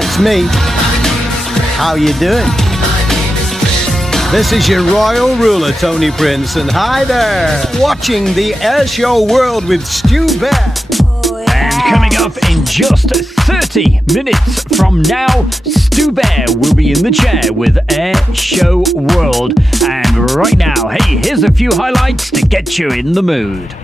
That's me. How you doing? This is your royal ruler, Tony Prince, and hi there! Watching the Air Show World with Stu Bear. And coming up in just 30 minutes from now, Stu Bear will be in the chair with Air Show World. And right now, hey, here's a few highlights to get you in the mood.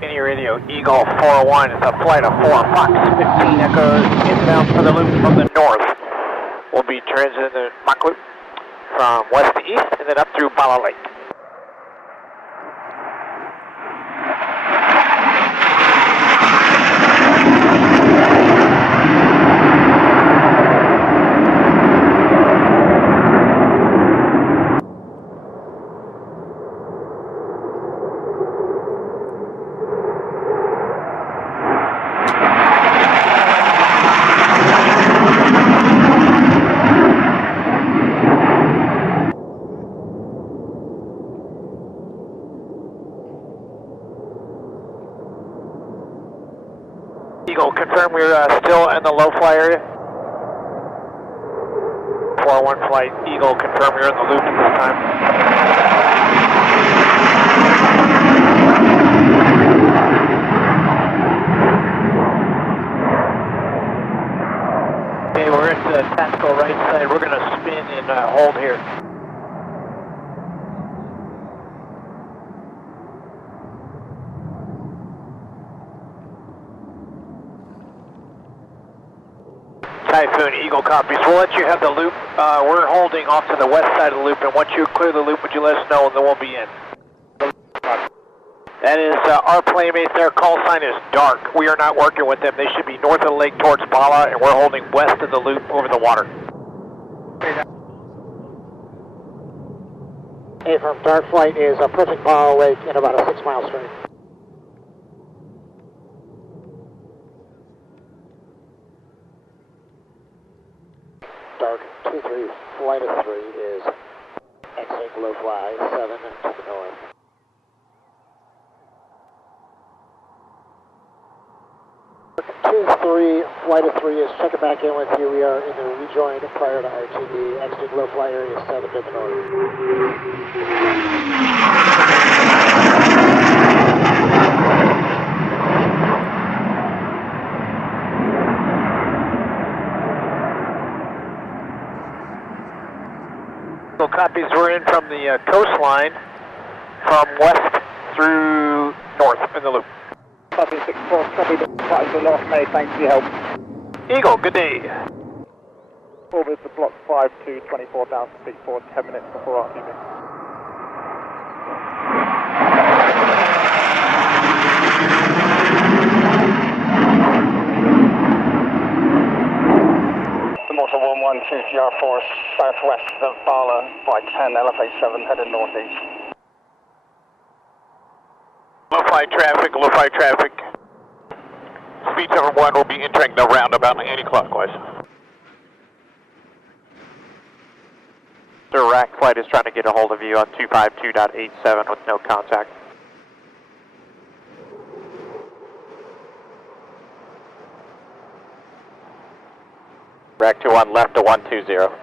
Any radio, Eagle 401, it's a flight of 4 Fox 15 Echoes inbound for the loop from the north. We'll be transiting the Mach loop from west to east and then up through Bala Lake. Eagle, confirm we're still in the low-fly area. 401 flight, Eagle, confirm you're in the loop at this time. Okay, we're at the tactical right side. We're going to spin and hold here. Typhoon, Eagle copies. We'll let you have the loop. We're holding off to the west side of the loop, and once you clear the loop, would you let us know, and then we'll be in. That is our playmate. Their call sign is dark. We are not working with them. They should be north of the lake towards Bala, and we're holding west of the loop over the water. Hey, from dark flight is approaching Bala Lake in about a 6-mile straight. Dark 2-3, flight of 3 is exiting low fly 7 to the north. Dark 2-3, flight of 3 is checking back in with you. We are in the rejoin prior to RTD, exiting low fly area 7 to the north. Copies, we're in from the coastline from west through north in the loop. Copy 6-4, copy the flight to North May, thanks for your help. Eagle, good day. Orbit to block 5 to 24,000 feet for 10 minutes before RTB. Motor 112 GR4 southwest of Bala by 10, elevate 7, headed northeast. Low-fly traffic. Speed 71 will be entering the roundabout anti-clockwise. The rack flight is trying to get a hold of you on 252.87 with no contact. Rack 21 left to 120.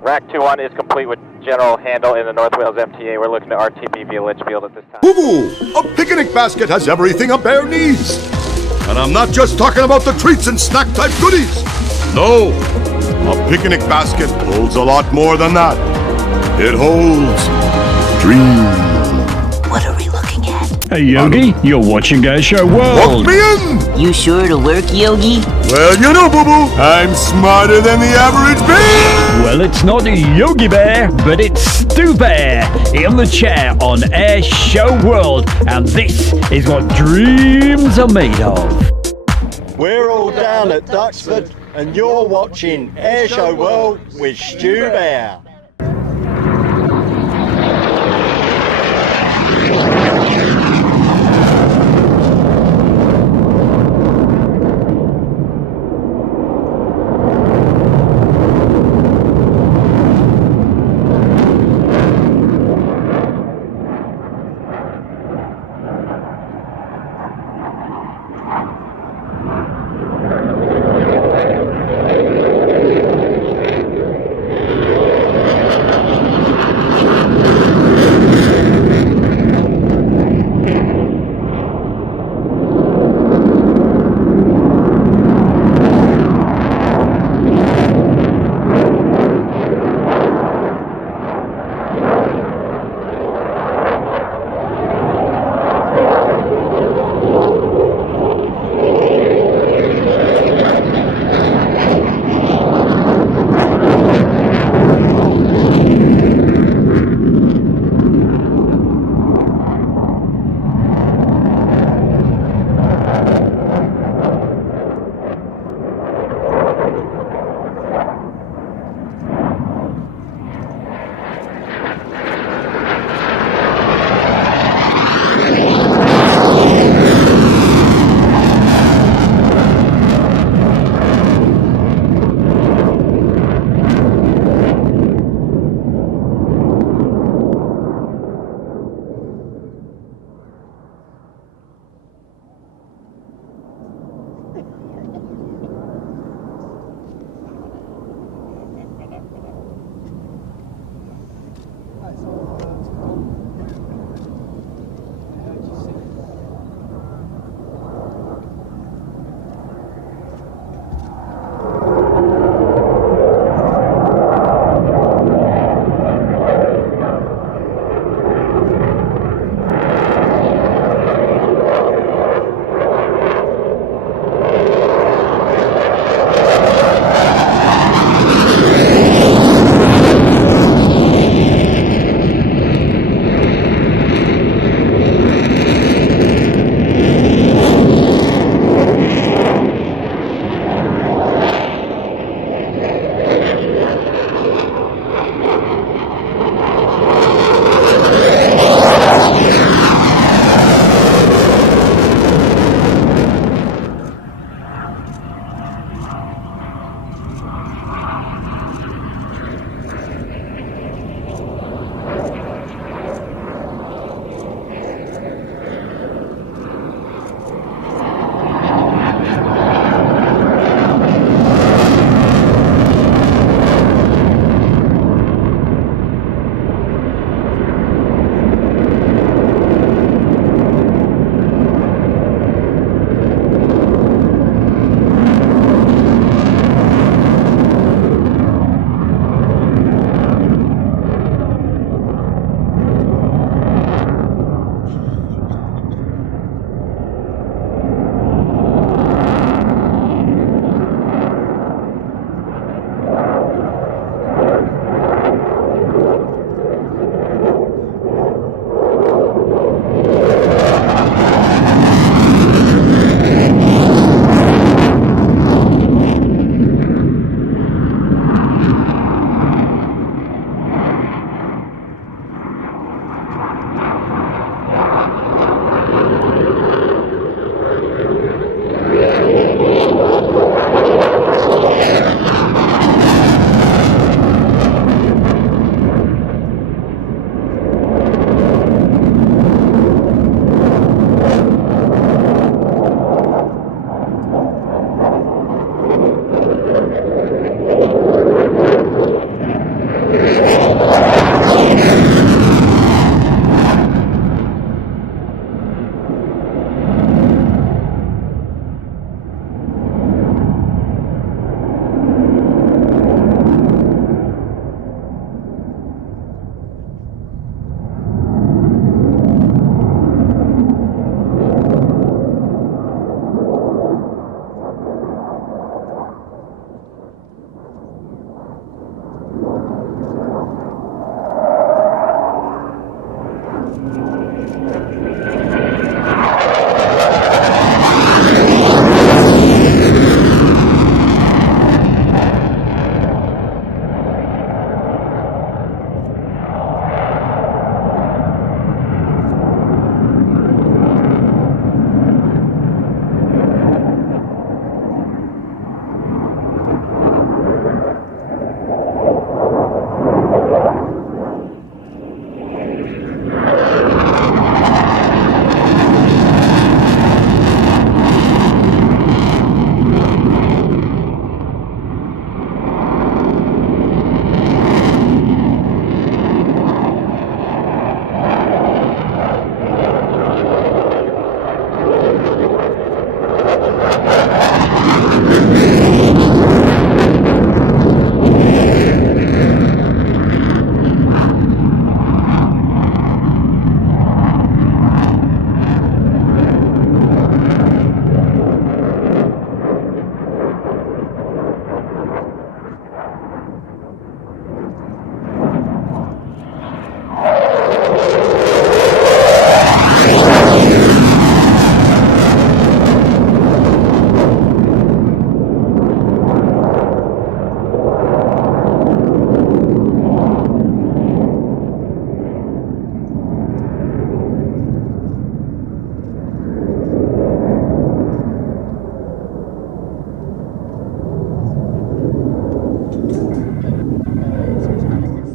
Rack 2-1 is complete with general handle in the North Wales MTA. We're looking to RTB via Litchfield at this time. Boo-boo! A picnic basket has everything a bear needs. And I'm not just talking about the treats and snack-type goodies. No, a picnic basket holds a lot more than that. It holds dreams. What are we looking at? Hey Yogi, you're watching Airshow Walk World. me in! You sure it'll work, Yogi? Well, you know, boo-boo, I'm smarter than the average bear! Well, it's not Yogi Bear, but it's Stu Bear in the chair on Airshow World, and this is what dreams are made of. We're all down at Duxford, and you're watching Airshow World with Stu Bear.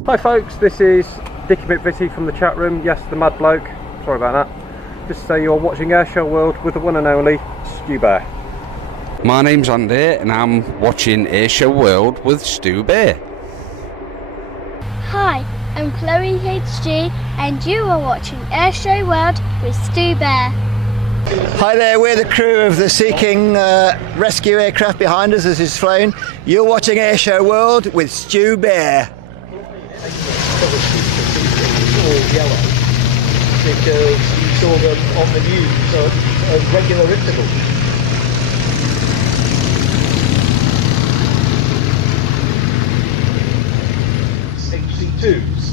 Hi folks, this is Dicky McVitie from the chat room. Yes, the mad bloke. Sorry about that. Just to say you're watching Airshow World with the one and only Stu Bear. My name's Andy and I'm watching Airshow World with Stu Bear. Hi, I'm Chloe HG and you are watching Airshow World with Stu Bear. Hi there, we're the crew of the Sea King rescue aircraft behind us as it's flown. You're watching Airshow World with Stu Bear. All yellow because you saw them on the news at regular intervals. HC2s.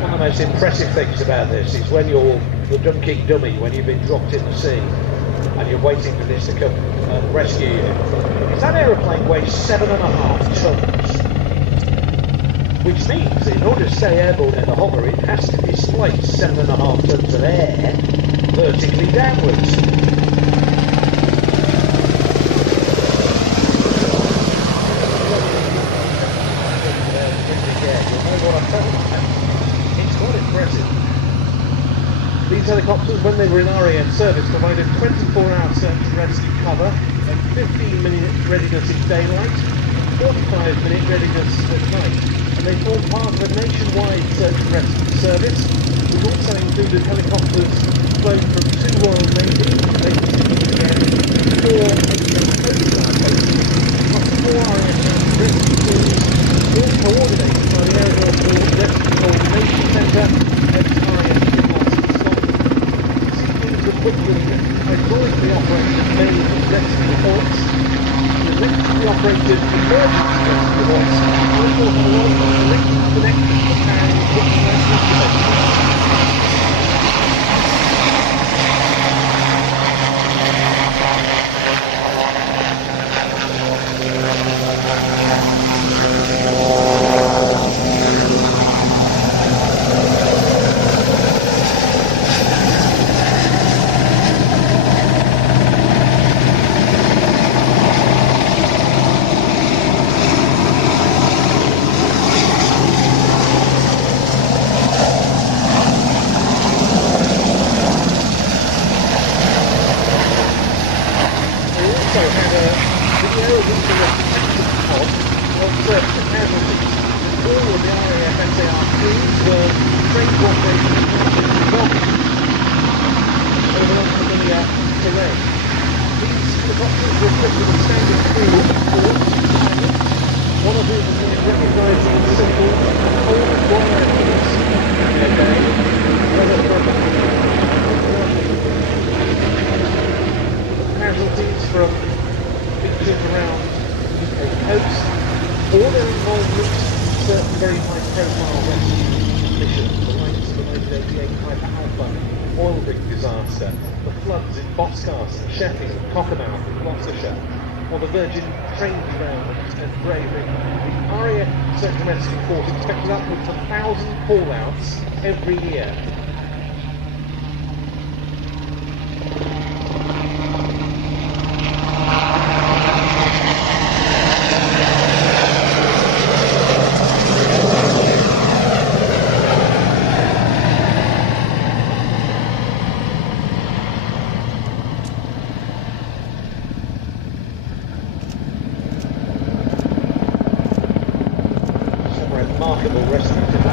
One of the most impressive things about this is when you're the Dunkirk dummy, when you've been dropped in the sea and you're waiting for this to come and rescue you. Because that aeroplane weighs 7.5 tons, which means in order to stay airborne in a hover, it has to displace 7.5 tons of air vertically downwards. It's quite impressive. These helicopters, when they were in RAF service, provided 24-hour search and rescue cover and 15-minute readiness in daylight, 45-minute readiness at night. And they formed part of a nationwide search and rescue service, which also included helicopters flown from 2 Royal Navy bases in the area, 4 Coast Guard bases, plus 4 RAF rescue teams, all coordinated by the Air Force Rescue Coordination Centre and RAF quickly hydraulically operated main rescue points, electrically operated emergency rescue points, and also have a lot of electric connections and rescue stations. Or the Virgin train ground and bravery. The RAF Search and Rescue Force expected upwards of 1,000 call-outs every year.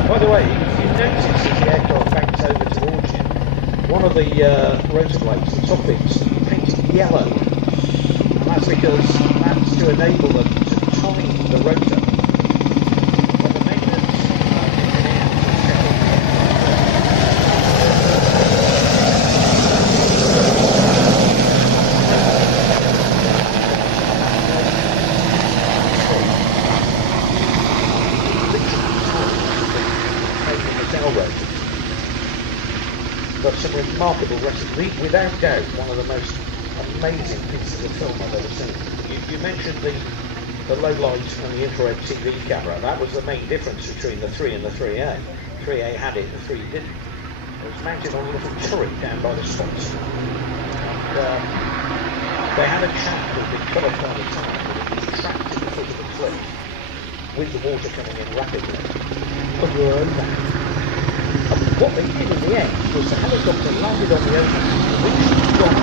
By the way, if you notice as the aircraft banks over towards you, one of the rotor blades, the top bits, painted yellow. And that's because that's to enable them to time the rotor. When the maintenance but some remarkable recipes, without doubt one of the most amazing pieces of film I've ever seen. You mentioned the low light and the infrared TV camera. That was the main difference between the 3 and the 3A. 3A had it, the 3 didn't. It was mounted on a little turret down by the slots. And they had a chap who had been cut off by the time, but he was trapped in the foot of the cliff with the water coming in rapidly under her own back. And what they did in the end was the helicopter landed on the ocean, which dropped.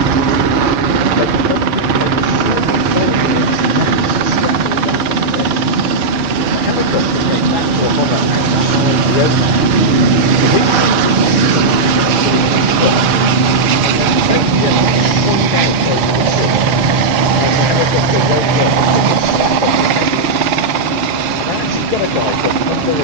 The helicopter came back to a hover on the ocean. Got a guy from under the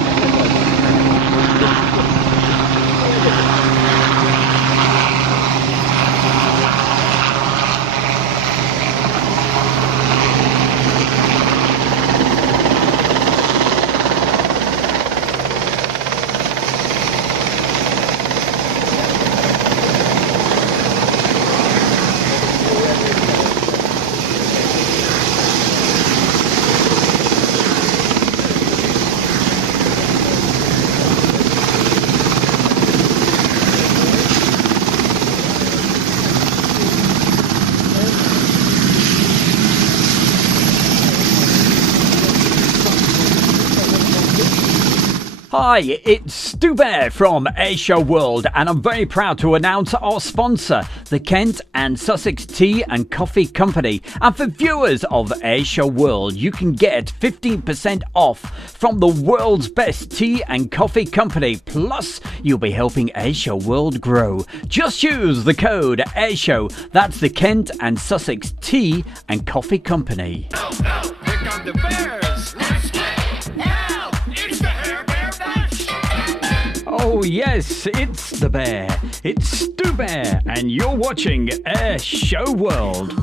Hi, it's Stu Bear from Airshow World, and I'm very proud to announce our sponsor, the Kent and Sussex Tea and Coffee Company. And for viewers of Airshow World, you can get 15% off from the world's best tea and coffee company. Plus, you'll be helping Airshow World grow. Just use the code Airshow. That's the Kent and Sussex Tea and Coffee Company. Here come the bears. Let's get now. It's the Hair Bear Bash. Oh yes, it's the bear. It's Stu Bear, and you're watching Airshow World.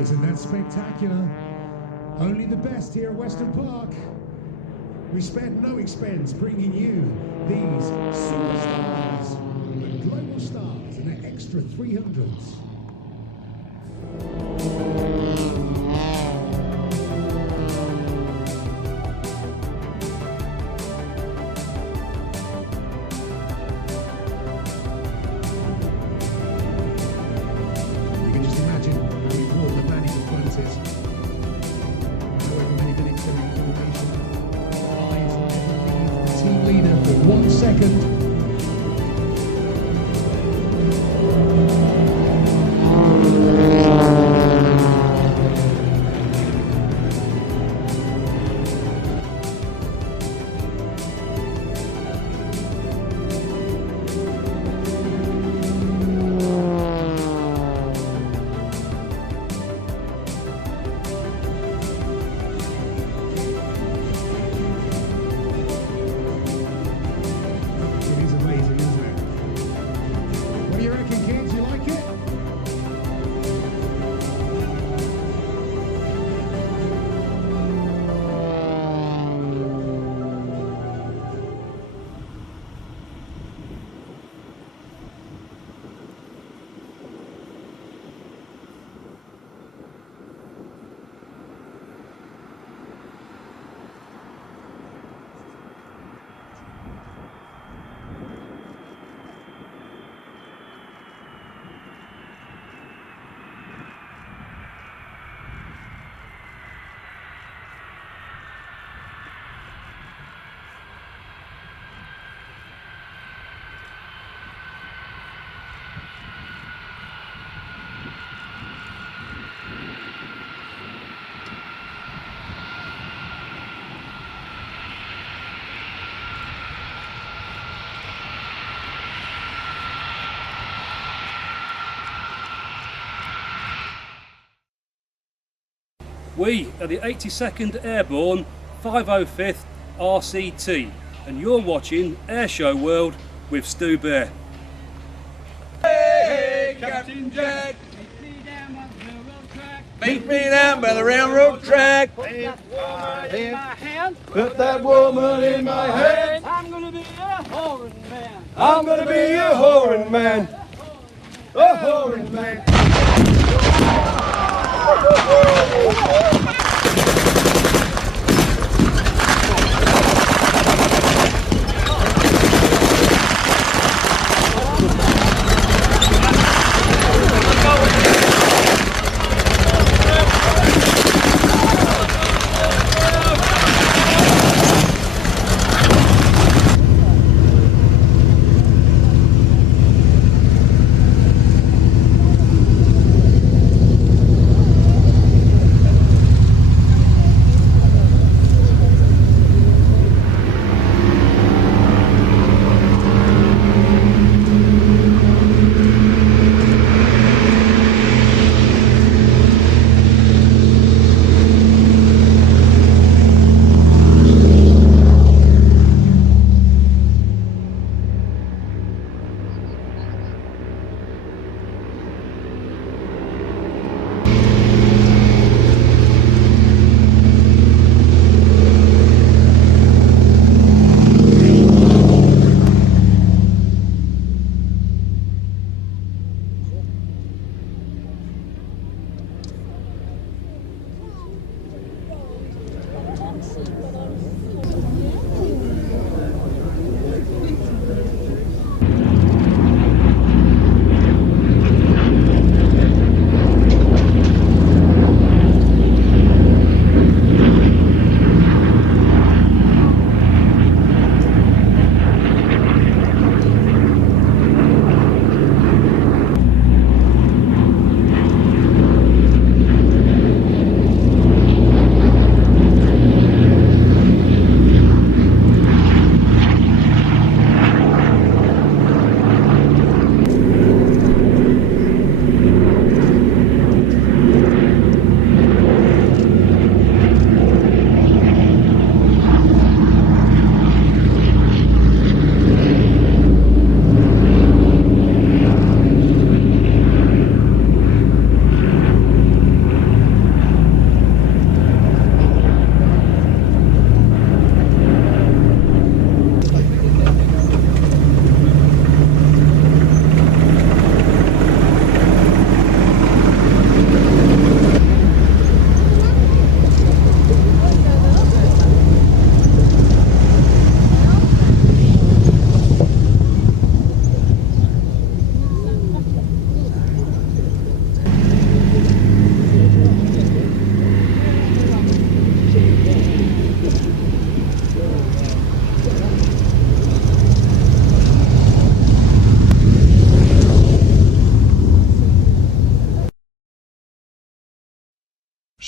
Isn't that spectacular? Only the best here at Western Park. We spared no expense bringing you these superstars, the global stars and their extra 300s. You can just imagine how important the manning of front is. However many minutes they're in formation, eyes never leave the team leader for 1 second. We are the 82nd Airborne 505th RCT, and you're watching Airshow World with Stu Bear. Hey, Captain Jack. Meet me down by the railroad track. Put that woman in my hand. I'm gonna be a whoring man. I'm gonna be a whoring man. A whoring man.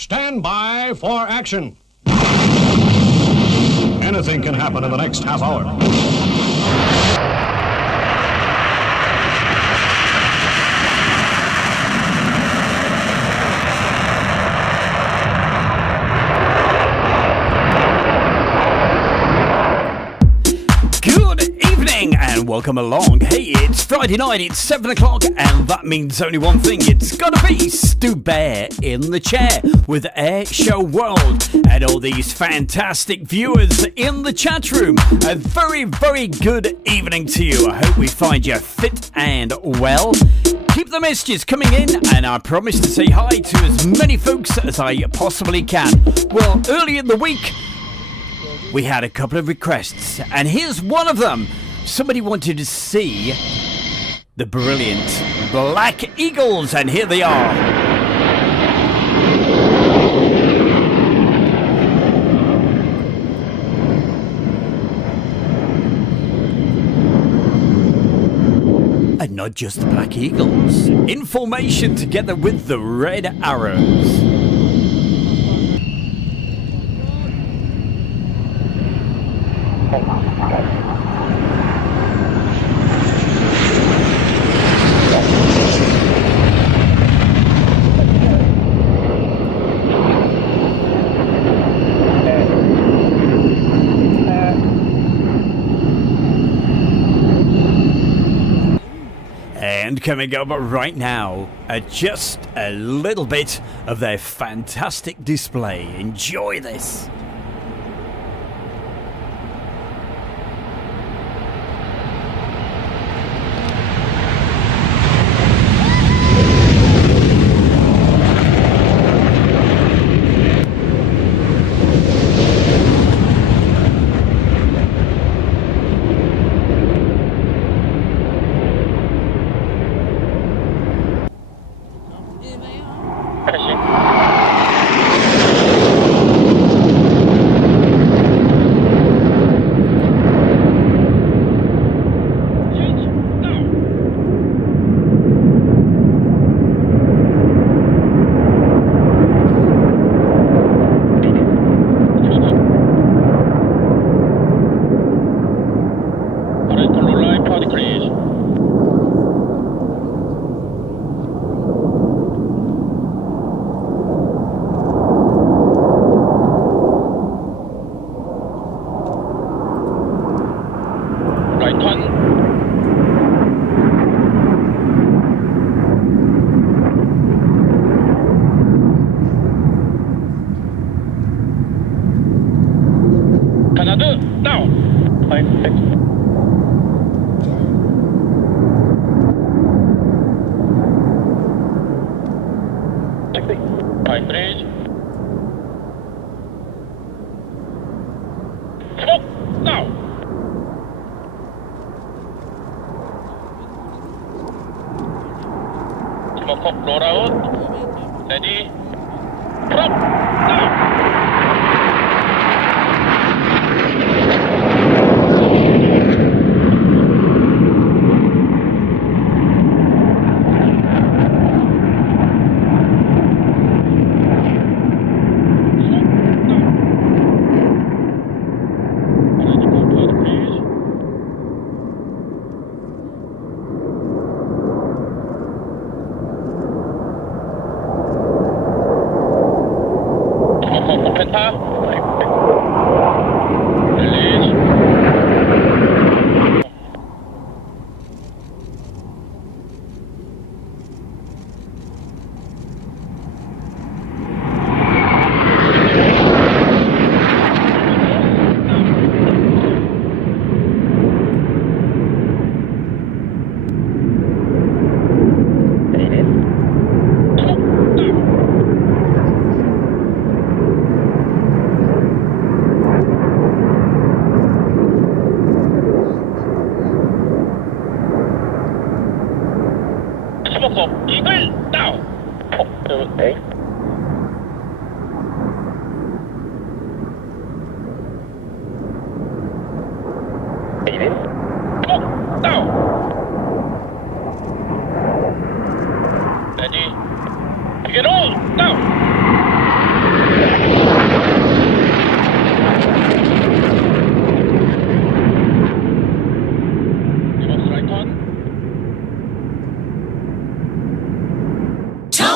Stand by for action. Anything can happen in the next half hour. And welcome along. Hey, it's Friday night, it's 7 o'clock, and that means only one thing. It's gotta be Stu Bear in the chair with Air Show World and all these fantastic viewers in the chat room. A very, very good evening to you. I hope we find you fit and well. Keep the messages coming in, and I promise to say hi to as many folks as I possibly can. Well, early in the week, we had a couple of requests, and here's one of them. Somebody wanted to see the brilliant Black Eagles, and here they are. And not just the Black Eagles. In formation together with the Red Arrows. And coming up right now, just a little bit of their fantastic display. Enjoy this.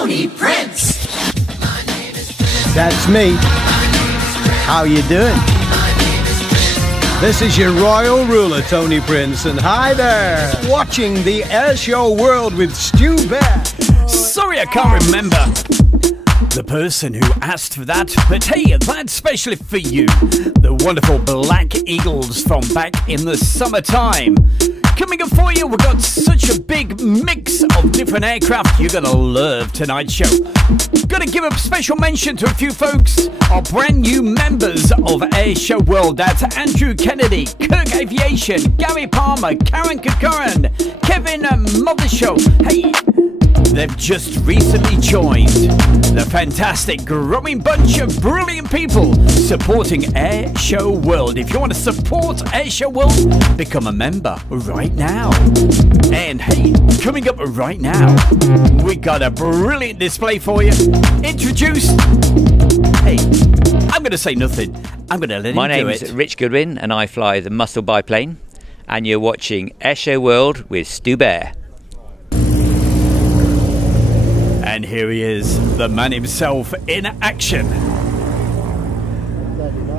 Tony Prince. That's me. How you doing? This is your royal ruler, Tony Prince, and hi there! Watching the Airshow World with Stu Bear. Sorry, I can't remember the person who asked for that, but hey, that's specially for you. The wonderful Black Eagles from back in the summertime. Coming up for you, we've got such a big mix of different aircraft. You're gonna love tonight's show. Gotta give a special mention to a few folks, our brand new members of Airshow World. That's Andrew Kennedy, Kirk Aviation, Gary Palmer, Karen Kakaran, Kevin Mothershow. Hey, they've just recently joined the fantastic growing bunch of brilliant people supporting Airshow World. If you want to support Airshow World, become a member right now. And hey, coming up right now, we got a brilliant display for you. Introduced. Hey, I'm going to say nothing. I'm going to let him do it. My name is Rich Goodwin and I fly the Muscle biplane. And you're watching Airshow World with Stu Bear. And here he is, the man himself in action.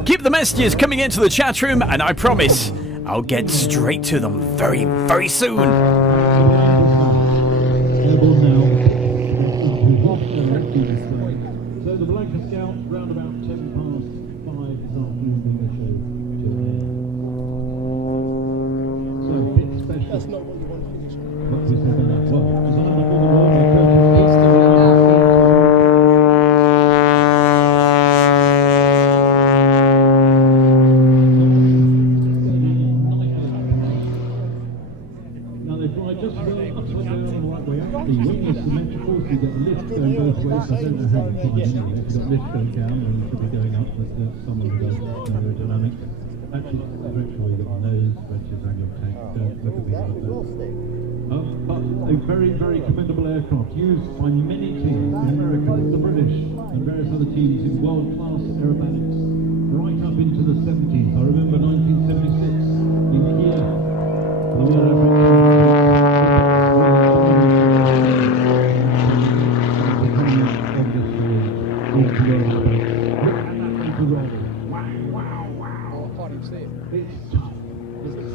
Keep the messages coming into the chat room, and I promise I'll get straight to them very, very soon. So the Blanca Scout round about 10 past 5 this afternoon being a show to so a bit special. That's not what you want to finish on. What we said that. Well, designed before the world by lift going down and you should be going up, but there's someone who does aerodynamics. Actually, eventually the nose wrenches around your tank. Don't look at me like that. But a very, very commendable aircraft used by many teams in America, the British, and various other teams in world-class aerobatics right up into the 70s. I remember 1976 in Kiev. The World Aircraft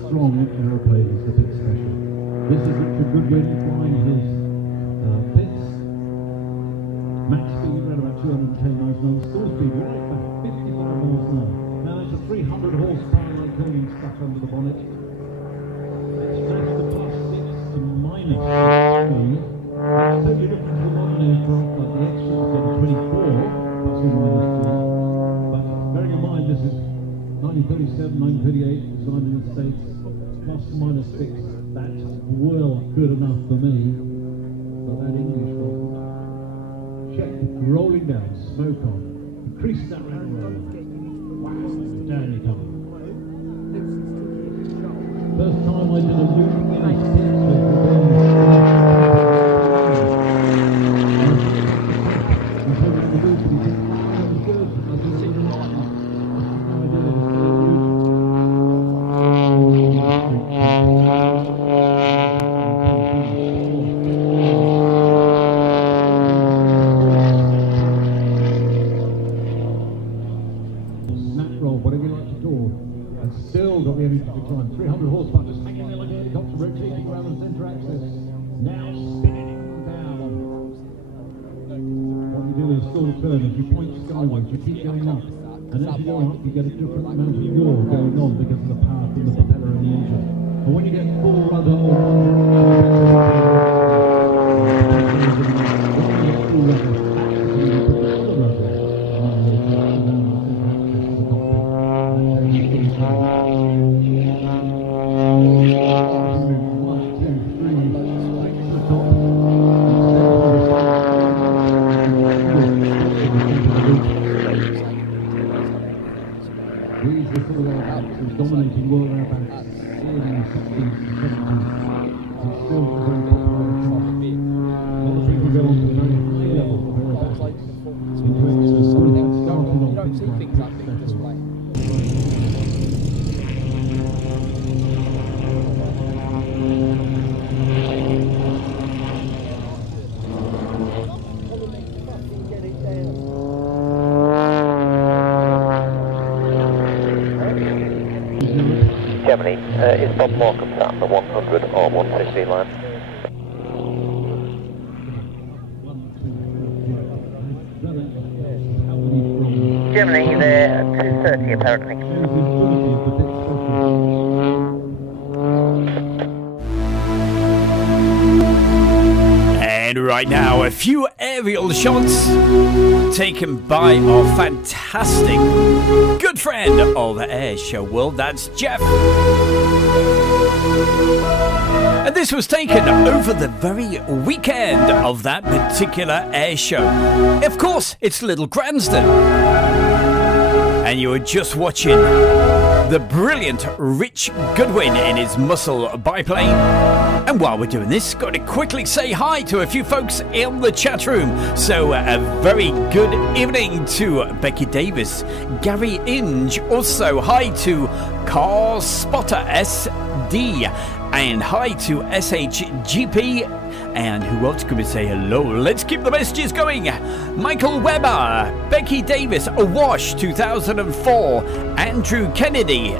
strong aeroplane is a bit special. This is Richard Goodwin flying his bits. Max speed around about 210 miles an hour. Stall speed right back 55 miles an hour. Now there's a 300 horsepower Lyconian stuck under the bonnet. Let's press the plus 6 to minus 16. That's totally different to the modern aircraft like the X-Shot getting 24 plus or minus 2. But bearing in mind this is 1937, 1938, designed in the States, plus or minus 6, that's well good enough for me. But that English one, check, rolling down, smoke on, increase that round roll. Wow, down you come. First time I did a loop in a six with the you get a different amount of yaw going on because of the power from the propeller and the engine. And when you get full rudder on dominating world aerobatics in the 60s and 70s. It's still a very popular aircraft. A lot of people go on to a very high level of aerobatics into extras. So that's starting on things like special. Germany. Is Bob Markham sat on the 100 or 115 line? Germany, they're 230 apparently. And right now, a few aerial shots taken by our fantastic good friend of Air Show World, that's Jeff. And this was taken over the very weekend of that particular air show. Of course, it's Little Cranston. And you were just watching the brilliant Rich Goodwin in his muscle biplane. And while we're doing this, got to quickly say hi to a few folks in the chat room. So a very good evening to Becky Davis, Gary Inge, also hi to Car Spotter SD, and hi to SHGP. And who else could we say hello? Let's keep the messages going. Michael Weber, Becky Davis, Awash 2004, Andrew Kennedy,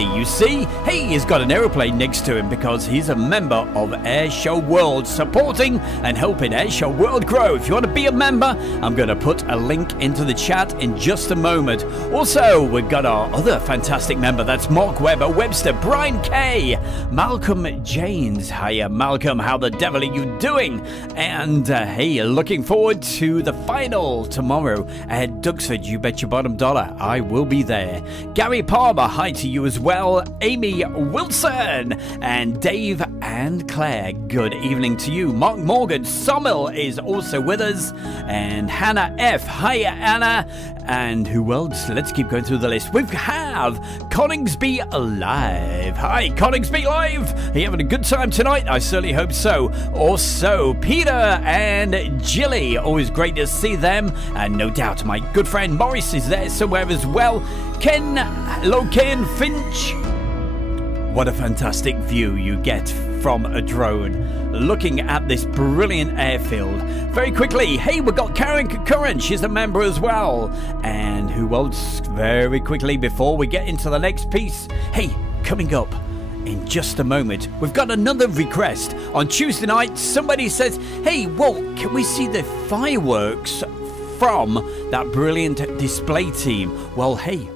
you see, hey, he's got an aeroplane next to him because he's a member of Air Show World, supporting and helping Air Show World grow. If you want to be a member, I'm going to put a link into the chat in just a moment. Also, we've got our other fantastic member, that's Mark Webster, Brian K, Malcolm Janes. Hiya, Malcolm, how the devil are you doing? And hey, looking forward to the final tomorrow at Duxford. You bet your bottom dollar I will be there. Gary Palmer, hi to you as well. Amy Wilson and Dave and Claire, good evening to you. Mark Morgan, Sommel is also with us, and Hannah F, hiya Anna. And who else? Let's keep going through the list. We have Coningsby Live. Hi, Coningsby Live. Are you having a good time tonight? I certainly hope so. Also, Peter and Jilly. Always great to see them. And no doubt my good friend Morris is there somewhere as well. Ken, hello Ken Finch. What a fantastic view you get from a drone looking at this brilliant airfield. Very quickly, hey, we've got Karen Curran, she's a member as well. And who else? Very quickly before we get into the next piece, hey, coming up in just a moment, we've got another request. On Tuesday night, somebody says, hey, well, can we see the fireworks from that brilliant display team? Well, hey,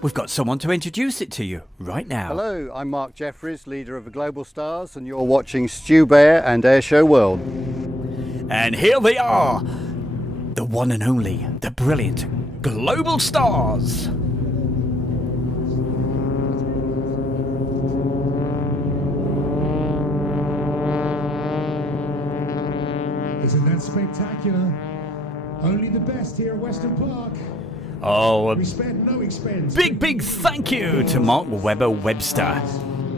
we've got someone to introduce it to you right now. Hello, I'm Mark Jeffries, leader of the Global Stars, and you're watching Stu Bear and Air Show World. And here they are, the one and only, the brilliant Global Stars. Isn't that spectacular? Only the best here at Western Park. Oh, We spent no expense. big thank you to Mark Webster.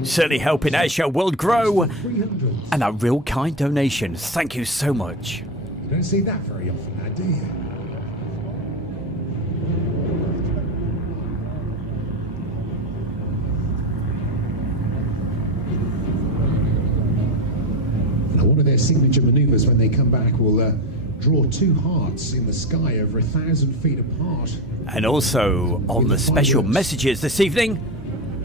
Certainly helping Air Show World grow. And a real kind donation. Thank you so much. You don't see that very often now, do you? Now, one of their signature maneuvers when they come back will draw two hearts in the sky over 1,000 feet apart. And also on the special messages this evening,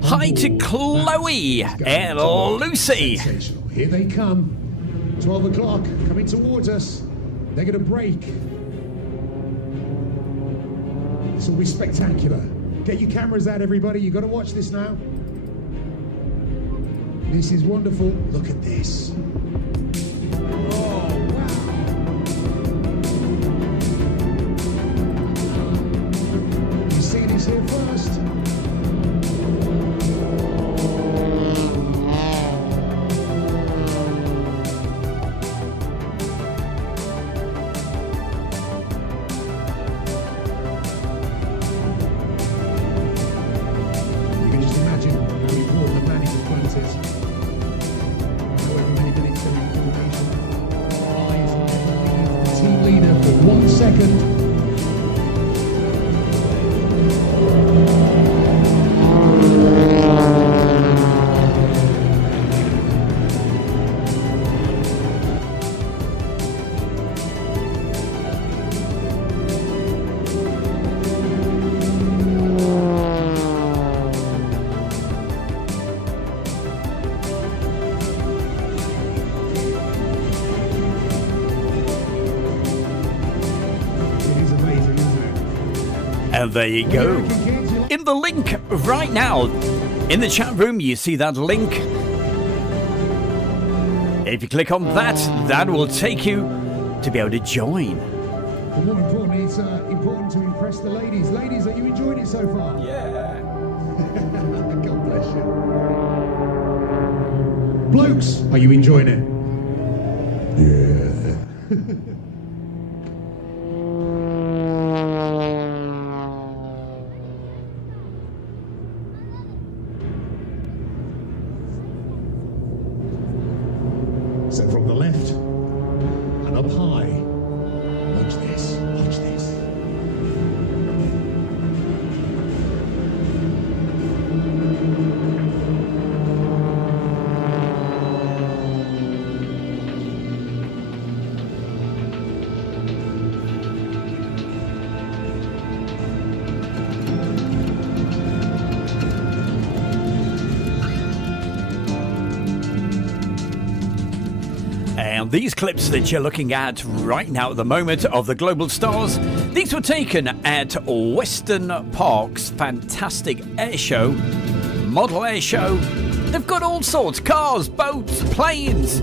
hi to Chloe and Lucy. Here they come. 12 o'clock, coming towards us. They're going to break. This will be spectacular. Get your cameras out, everybody. You've got to watch this now. This is wonderful. Look at this. Here first. You can just imagine how important the manning of front is. However many minutes they're in formation. Eyes never leave the team leader for 1 second. And there you go. In the link right now, in the chat room, you see that link. If you click on that, that will take you to be able to join. But more importantly, it's important to impress the ladies. Ladies, are you enjoying it so far? Yeah. God bless you. Blokes, are you enjoying it? Yeah. So from the left and up high, watch this, watch this. And these clips that you're looking at right now at the moment of the Global Stars, these were taken at Western Park's fantastic air show, model air show. They've got all sorts, cars, boats, planes.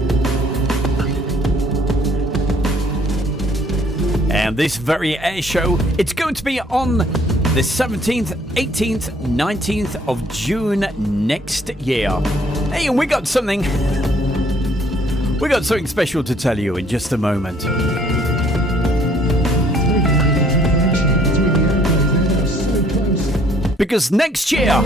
And this very air show, it's going to be on the 17th, 18th, 19th of June next year. Hey, and we got something special to tell you in just a moment. Because next year,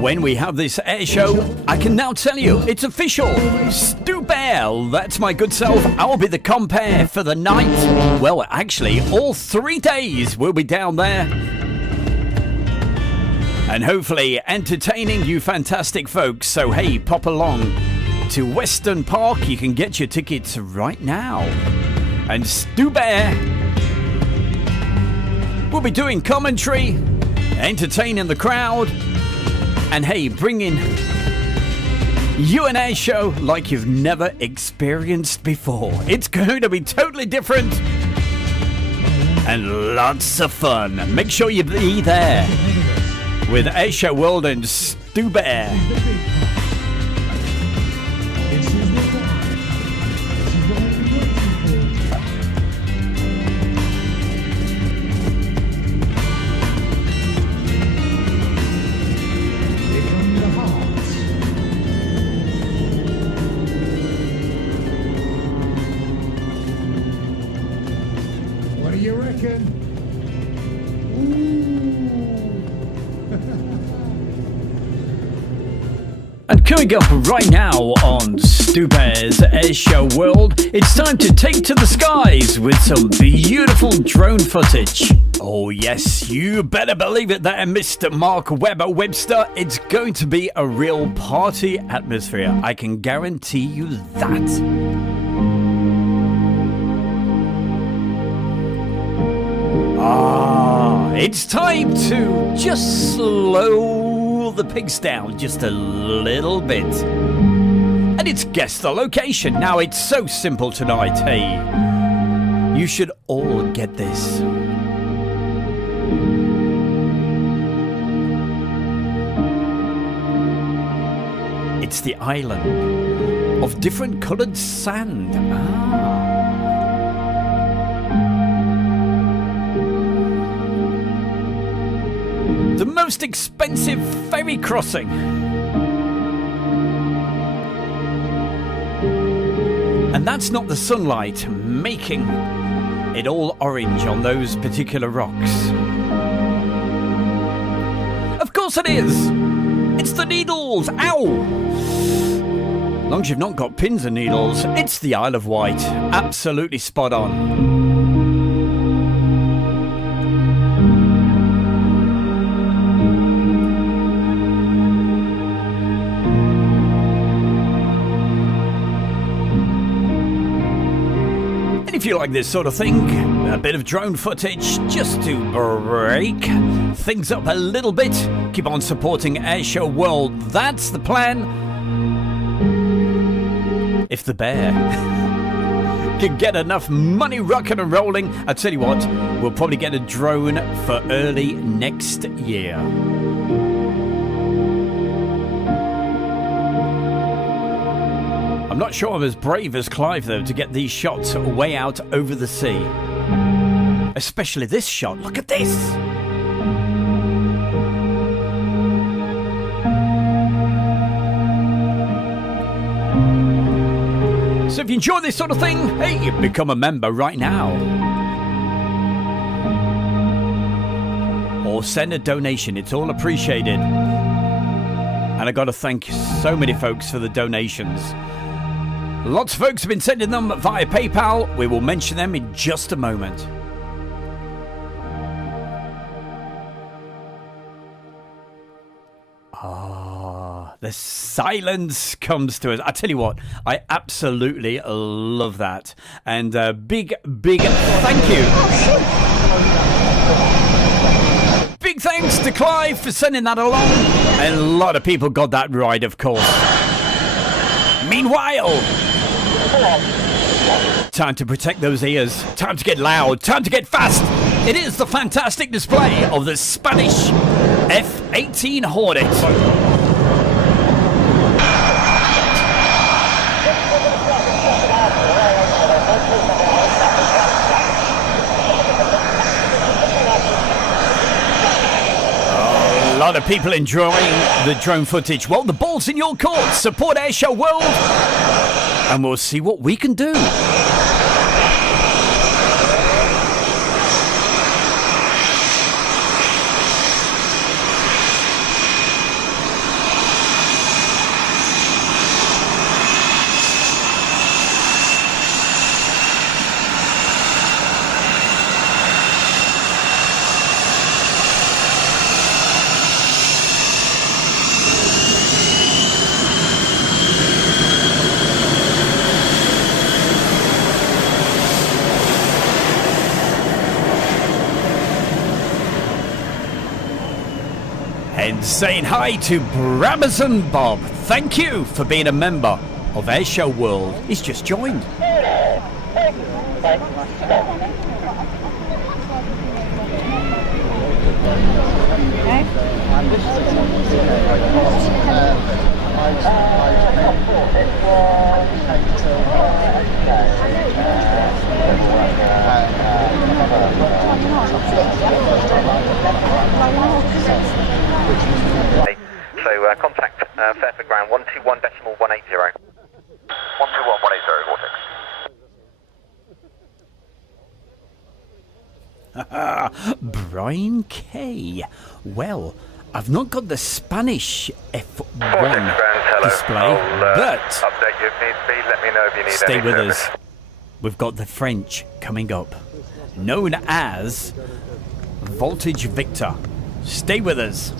when we have this air show, I can now tell you, it's official. Stu Bear, that's my good self. I'll be the compere for the night. Well, actually, all 3 days we'll be down there. And hopefully entertaining you fantastic folks. So hey, pop along to Western Park. You can get your tickets right now. And Stu Bear will be doing commentary, entertaining the crowd, and hey, bringing you an air show like you've never experienced before. It's going to be totally different and lots of fun. Make sure you be there with Air Show World and Stu Bear. What do you reckon? And coming up right now on Stu Bear's Air Show World, it's time to take to the skies with some beautiful drone footage. Oh yes, you better believe it there, Mr. Mark Webster. It's going to be a real party atmosphere. I can guarantee you that. It's time to just slow the pigs down just a little bit. And it's guess the location. Now, it's so simple tonight, hey. You should all get this. It's the island of different colored sand. The most expensive ferry crossing. And that's not the sunlight making it all orange on those particular rocks. Of course it is! It's the needles! Ow! As long as you've not got pins and needles, it's the Isle of Wight. Absolutely spot on. If you like this sort of thing, a bit of drone footage just to break things up a little bit, keep on supporting Air Show World. That's the plan. If the bear can get enough money rocking and rolling, I tell you what, we'll probably get a drone for early next year. I'm not sure I'm as brave as Clive, though, to get these shots way out over the sea. Especially this shot. Look at this! So if you enjoy this sort of thing, hey, become a member right now. Or send a donation. It's all appreciated. And I got to thank so many folks for the donations. Lots of folks have been sending them via PayPal. We will mention them in just a moment. The silence comes to us. I tell you what, I absolutely love that. And big thank you. Big thanks to Clive for sending that along. And a lot of people got that right, of course. Meanwhile, time to protect those ears. Time to get loud. Time to get fast. It is the fantastic display of the Spanish F-18 Hornet. A lot of people enjoying the drone footage. Well, the ball's in your court. Support Airshow World, and we'll see what we can do. Saying hi to Brabazon Bob. Thank you for being a member of Airshow World. He's just joined. So contact Fairford Ground 121.180. 121.180 vortex. Brian K. Well, I've not got the Spanish F1 display, but update you if need be. Let me know if you need stay any with service. us. We've got the French coming up, known as Voltage Victor. Stay with us.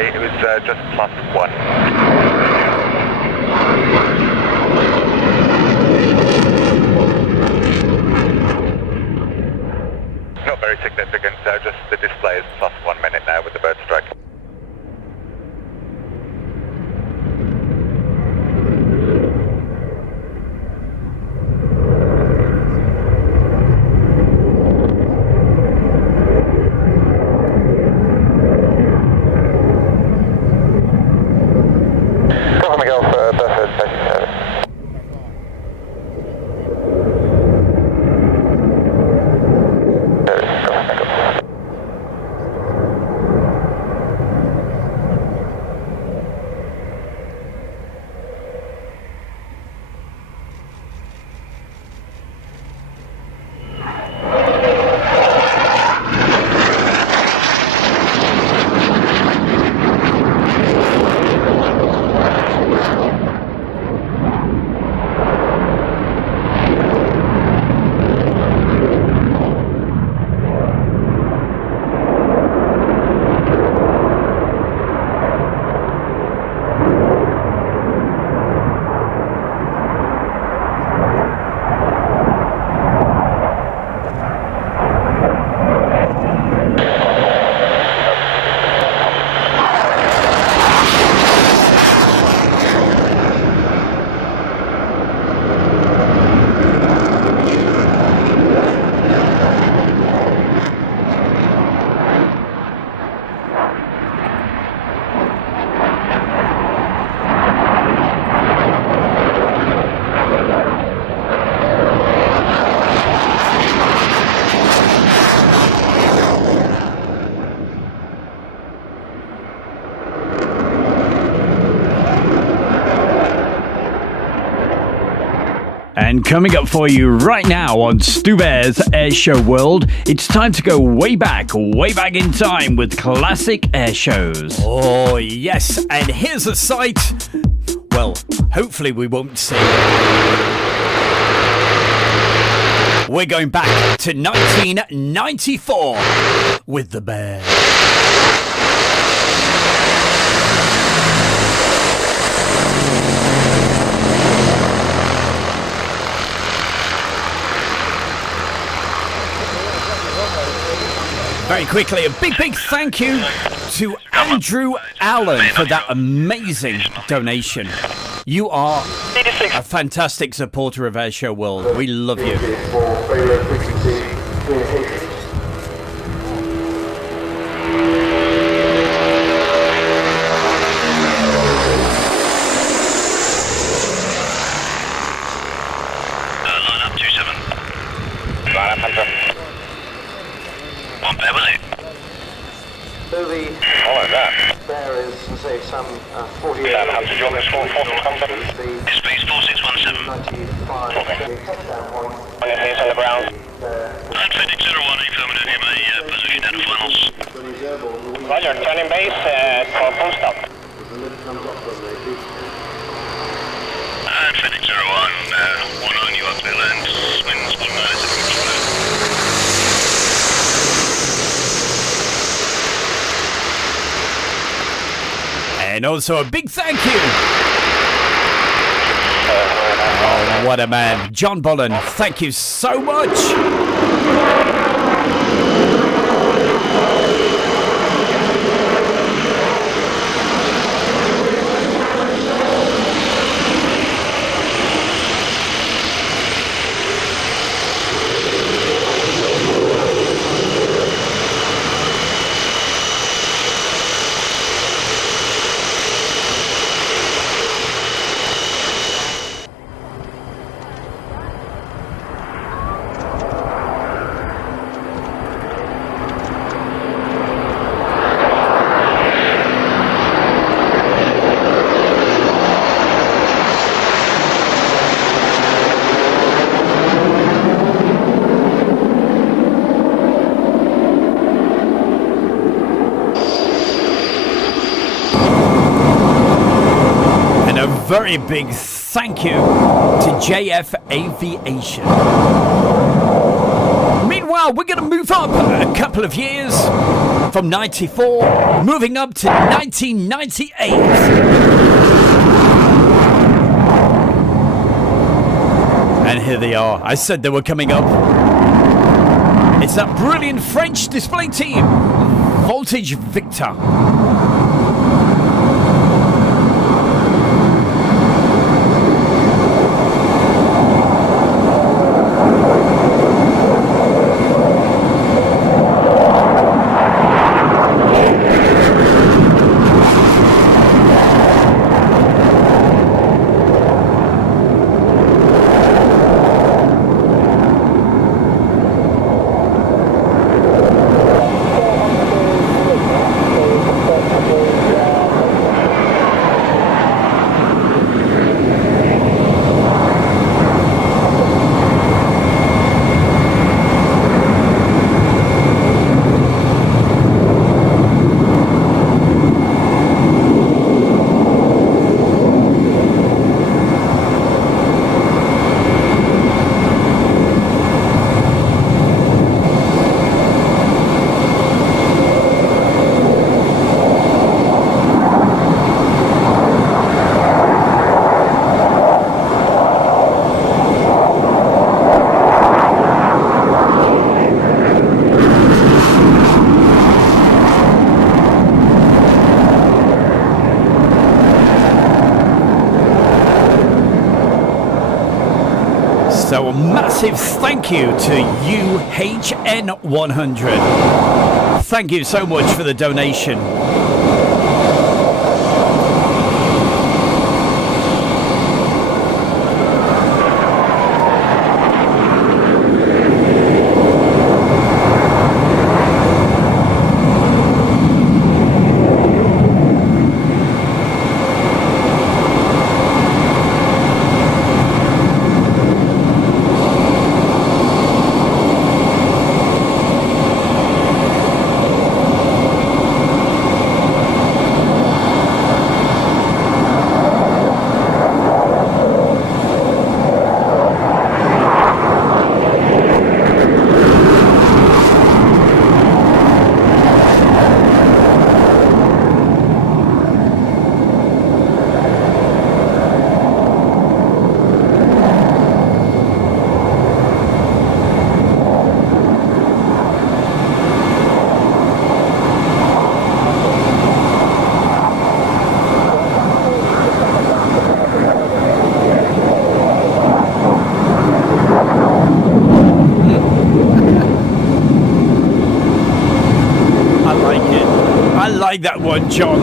It was just +1. Not very significant, just the display is +1 minute now with the bird strike. And coming up for you right now on Stu Bear's Airshow World, it's time to go way back in time with classic air shows. Oh, yes, and here's a sight, well, hopefully we won't see. We're going back to 1994 with the Bear. Very quickly, a big thank you to Andrew Allen for that amazing donation. You are a fantastic supporter of Airshow World. We love you. Line up 27. Line up 100. One pair, was it? So the Follow that. there is, say, some 48. Hunter, do you want this 4617? This speed's 4617. 95. Here's on the ground. Phoenix 01, affirmative, you may position at the finals. Roger, turning base for full stop. And Phoenix 01, 19, you up to land, winds 197. And also a big thank you. Oh, what a man. John Bollen, thank you so much. Very big thank you to JF Aviation. Meanwhile, we're going to move up a couple of years from 94, moving up to 1998. And here they are. I said they were coming up. It's that brilliant French display team, Voltage Victor. So a massive thank you to UHN100. Thank you so much for the donation. that one, John.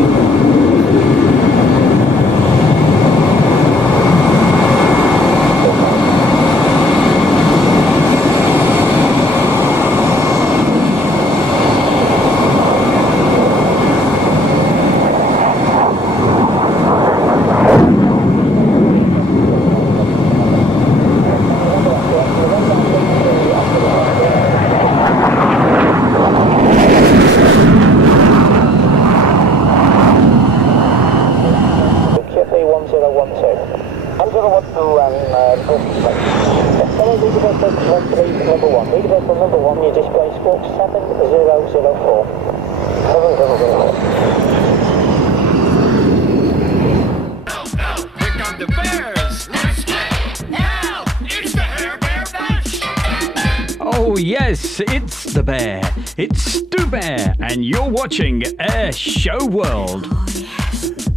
Oh yes, it's the Bear. It's Stu Bear, and you're watching Air Show World.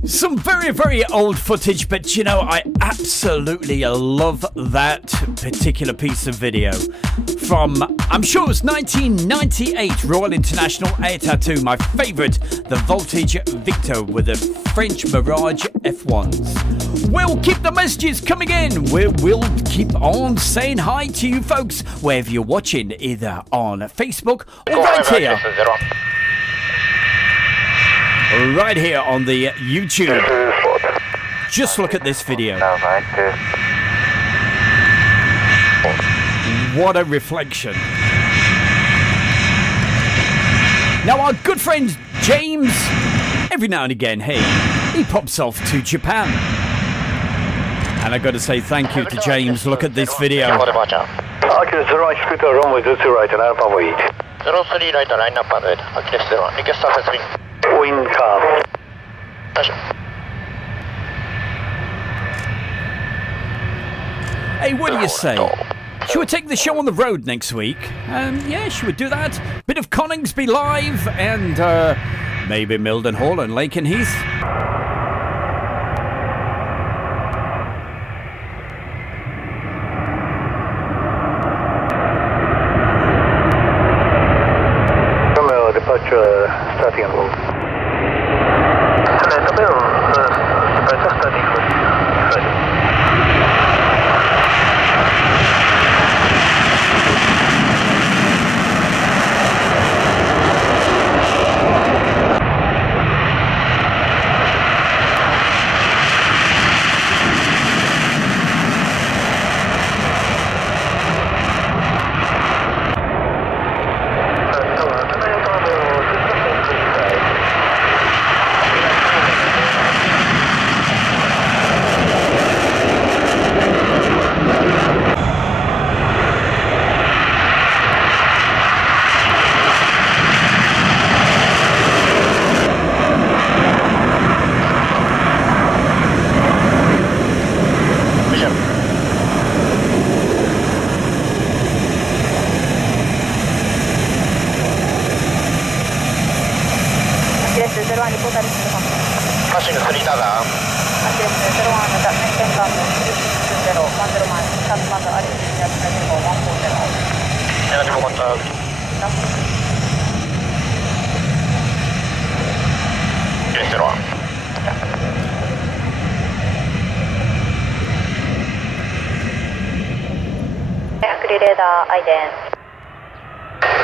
Some very, very old footage, but you know, I absolutely love that particular piece of video from, I'm sure it was 1998, Royal International Air Tattoo, my favourite, the Voltage Victor with the French Mirage F1s. We'll keep the messages coming in. We'll keep on saying hi to you folks, wherever you're watching, either on Facebook or right here. Right here on the YouTube. Just look at this video. What a reflection. Now our good friend James, every now and again, hey, he pops off to Japan. And I got to say thank you to James. Look at this video. Wind calm. Hey, what do you say? Should we take the show on the road next week? Yeah, should we do that? Bit of Coningsby Live and maybe Milden Hall and Lake and Heath. Departure starting and move. Departure starting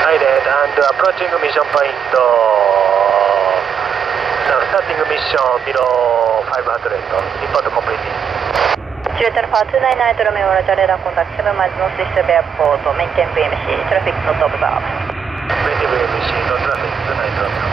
Airband and approaching mission point. Starting mission below 500. Report completed. Juliet Alpha 299 Romeo Roger radar contact 7 miles northeast of airport. Maintain VMC. Traffic not observed. Maintain VMC. No traffic. 29 Romeo.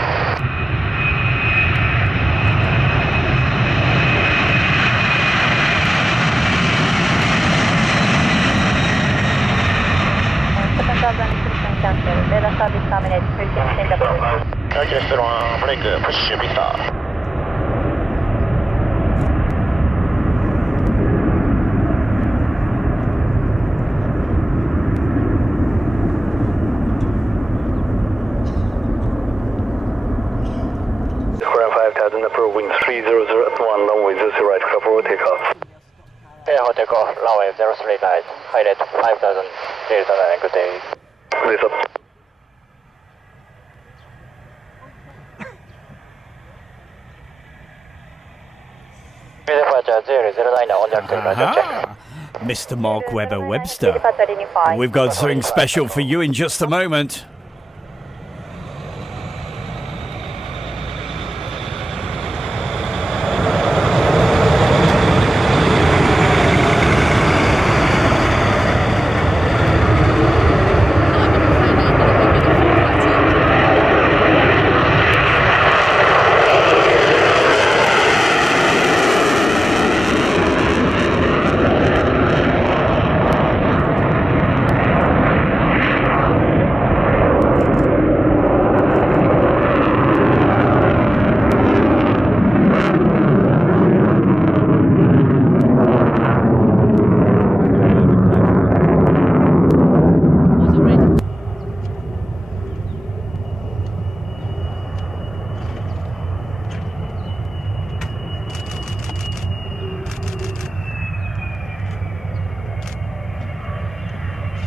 Radar service terminated. Okay, still on break. Push Victor. Wind 300 at 1, runway 0 right, clear for takeoff. Air takeoff, runway 03 right, high rate 5000, and good day. Please up. Aha. Mr. Mark Webber Webster. We've got something special for you in just a moment.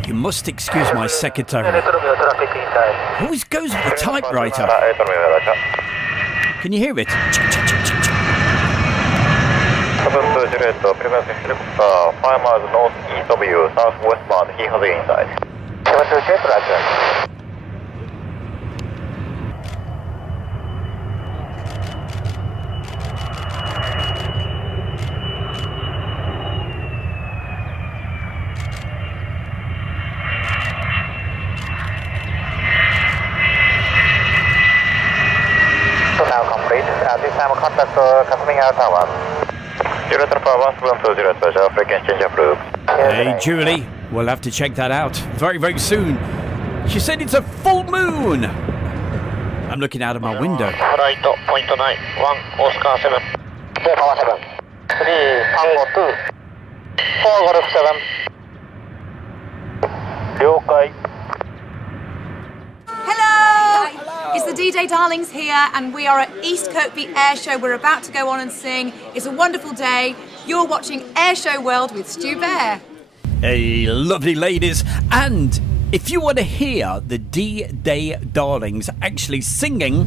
You must excuse my secretary. Always goes with the typewriter. Can you hear it? 5 miles northeast of you, southwestbound, he has the inside. 727, roger. So now complete. At this time, contact coming out tower. 035 special frequency change approved. Hey, Julie, we'll have to check that out very, very soon. She said it's a full moon. I'm looking out of my window. Right, point 9, 1, Oscar 7. 4 power 7. 3, Tango 2. 4, Golf 7. 了解. Hello! It's the D-Day Darlings here, and we are at East Kirkby Air Show. We're about to go on and sing. It's a wonderful day. You're watching Air Show World with Stu Bear. Hey, lovely ladies. And if you want to hear the D-Day Darlings actually singing,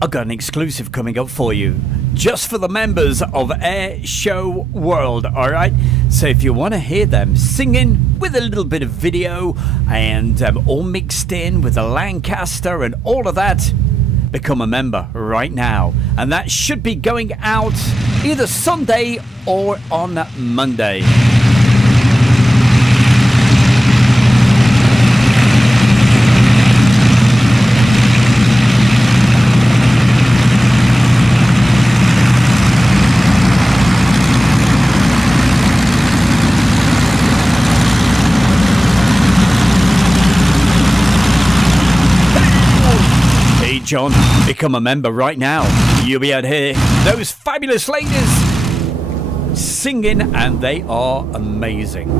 I've got an exclusive coming up for you. Just for the members of Air Show World, alright? So if you want to hear them singing with a little bit of video and all mixed in with the Lancaster and all of that, become a member right now. And that should be going out either Sunday or on Monday. John, become a member right now. You'll be able to hear those fabulous ladies singing, and they are amazing.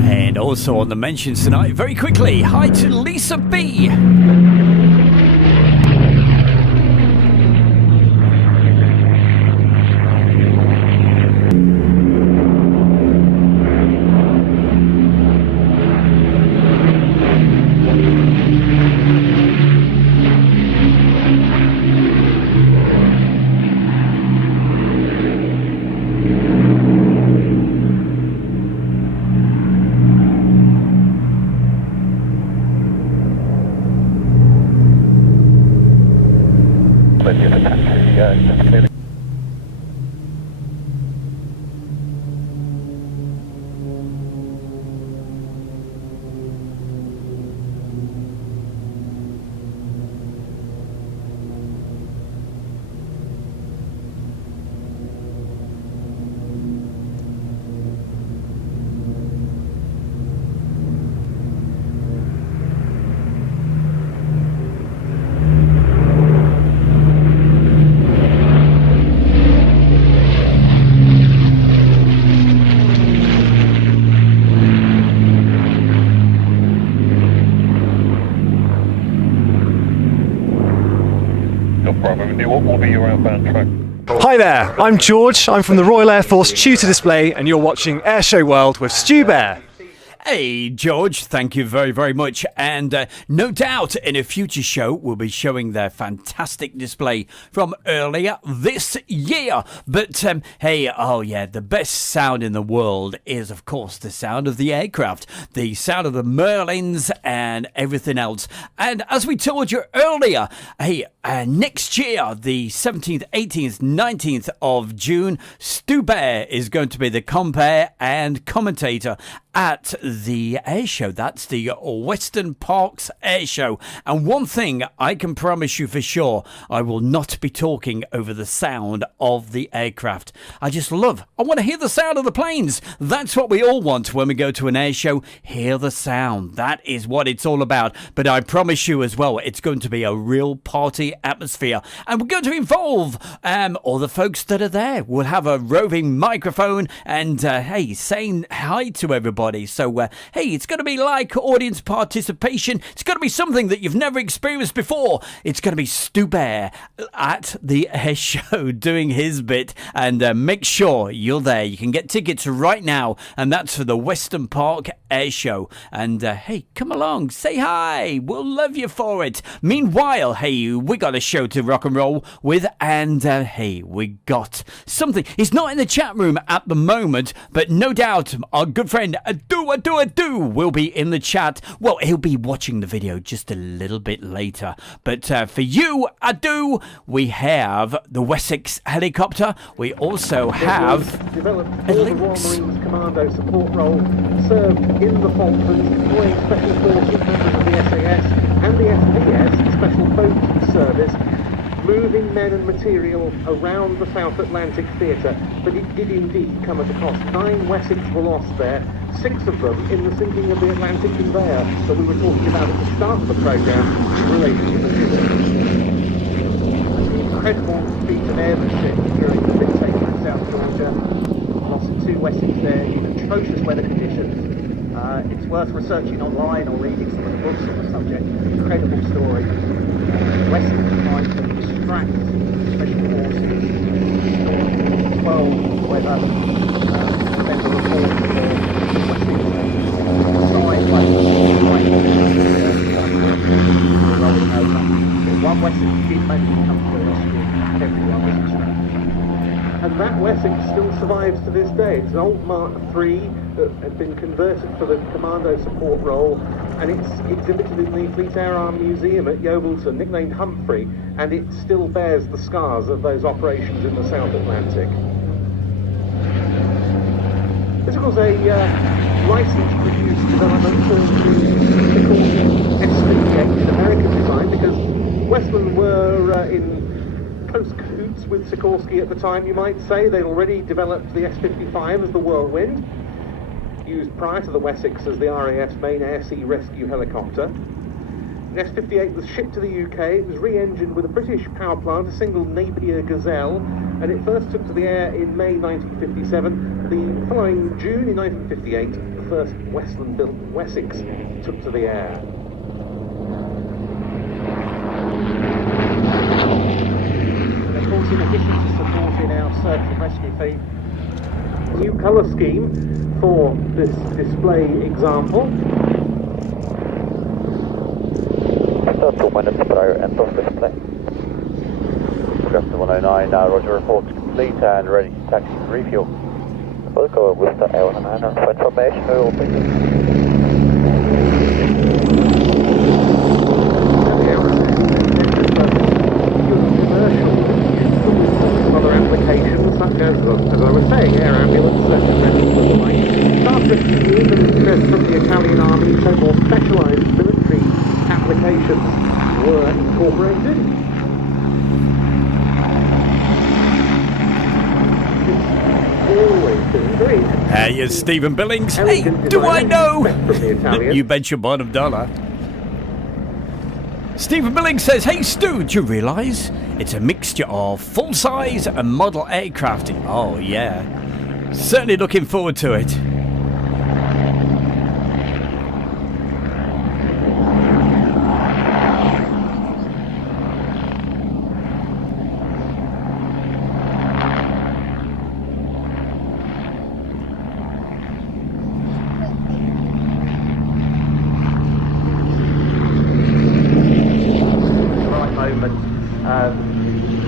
And also on the mentions tonight, very quickly, hi to Lisa B. plenty of attacks. What will be your outbound track? Hi there, I'm George. I'm from the Royal Air Force Tutor Display, and you're watching Airshow World with Stu Bear. Hey, George, thank you very, very much. And no doubt in a future show, we'll be showing their fantastic display from earlier this year. But, hey, oh yeah, the best sound in the world is, of course, the sound of the aircraft, the sound of the Merlins and everything else. And as we told you earlier, hey, next year, the 17th, 18th, 19th of June, Stu Bear is going to be the compere and commentator at the air show. That's the Western Parks Air Show. And one thing I can promise you for sure, I will not be talking over the sound of the aircraft. I want to hear the sound of the planes. That's what we all want when we go to an air show. Hear the sound. That is what it's all about. But I promise you as well, it's going to be a real party atmosphere. And we're going to involve all the folks that are there. We'll have a roving microphone and, hey, saying hi to everybody. So, hey, it's going to be like audience participation. It's going to be something that you've never experienced before. It's going to be Stu Bear at the air show doing his bit. And make sure you're there. You can get tickets right now. And that's for the Western Park Air Show. And, hey, come along. Say hi. We'll love you for it. Meanwhile, hey, we got a show to rock and roll with. And, hey, we got something. It's not in the chat room at the moment. But no doubt our good friend Adu will be in the chat. Well, he'll be watching the video just a little bit later. But for you, Adu, we have the Wessex helicopter. We also have developed for the Royal Marines Commando support role, served in the Falklands, deploying special forces members of the SAS and the SBS, Special Boat Service, moving men and material around the South Atlantic theatre. But it did indeed come at a cost. 9 Wessex were lost there, 6 of them in the sinking of the Atlantic conveyor that we were talking about at the start of the programme related to the ship. An incredible feat of airmanship during the dictator in South Georgia. Lost 2 Wessex there in atrocious weather conditions. It's worth researching online or reading some of the books on the subject. Incredible story. Wessex tried to extract special forces, restore 12 weather, then the report for one Wessex did manage to come to the rescue, and everyone was extracted. And that Wessex still survives to this day. It's an old Mark III that had been converted for the commando support role, and it's exhibited in the Fleet Air Arm Museum at Yeovilton, nicknamed Humphrey, and it still bears the scars of those operations in the South Atlantic. This was a license-produced development of the S-58, American design, because Westland were in close cahoots with Sikorsky at the time, you might say. They'd already developed the S-55 as the Whirlwind, used prior to the Wessex as the RAF's main air-sea rescue helicopter. The S-58 was shipped to the UK. It was re-engined with a British power plant, a single Napier Gazelle, and it first took to the air in May 1957. The following June in 1958, the first Westland-built Wessex took to the air. And of course, in addition to supporting our search and rescue team, new colour scheme for this display example. 2 minutes prior end of display. Augusta 109, Roger, reports complete and ready to taxi and refuel. We'll go with the L9 for information. We will pick Commercial Italian Army, so more specialised military applications were incorporated. Always been great. Hey, it's Stephen Billings. Hey, do I know? You bet your bottom dollar. Stephen Billings says, hey Stu, do you realise it's a mixture of full-size and model aircraft? Oh yeah, certainly looking forward to it.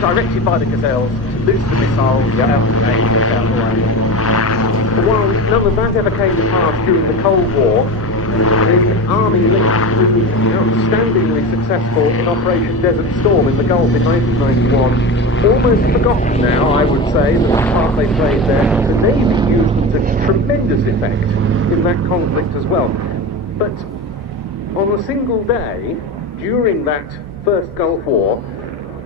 Directed by the Gazelles to loose the missiles out of the way. While none of that ever came to pass during the Cold War, the Army Lynx was outstandingly successful in Operation Desert Storm in the Gulf in 1991. Almost forgotten now, I would say, that the part they played there. The Navy used them to tremendous effect in that conflict as well. But on a single day, during that first Gulf War,